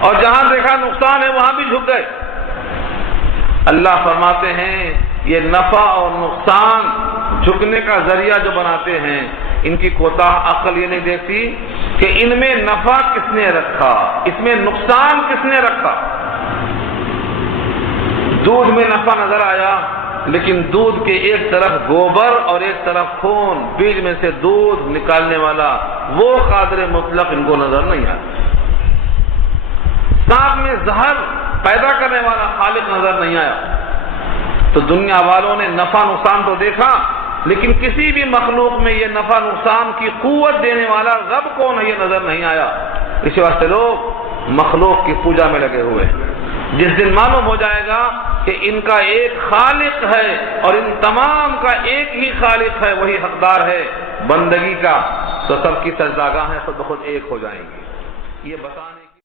اور جہاں دیکھا نقصان ہے وہاں بھی جھک گئے۔ اللہ فرماتے ہیں یہ نفع اور نقصان جھکنے کا ذریعہ جو بناتے ہیں ان کی کوتاہ عقل یہ نہیں دیکھتی کہ ان میں نفع کس نے رکھا، اس میں نقصان کس نے رکھا۔ دودھ میں نفع نظر آیا لیکن دودھ کے ایک طرف گوبر اور ایک طرف خون، بیج میں سے دودھ نکالنے والا وہ قادر مطلق ان کو نظر نہیں آیا۔ سانپ میں زہر پیدا کرنے والا خالق نظر نہیں آیا۔ تو دنیا والوں نے نفع نقصان تو دیکھا لیکن کسی بھی مخلوق میں یہ نفع نقصان کی قوت دینے والا رب کون ہے یہ نظر نہیں آیا۔ اس واسطے لوگ مخلوق کی پوجا میں لگے ہوئے ہیں۔ جس دن معلوم ہو جائے گا کہ ان کا ایک خالق ہے اور ان تمام کا ایک ہی خالق ہے، وہی حقدار ہے بندگی کا، تو سب کی سجدہ گاہیں خود بخود ایک ہو جائیں گی۔ یہ بتانے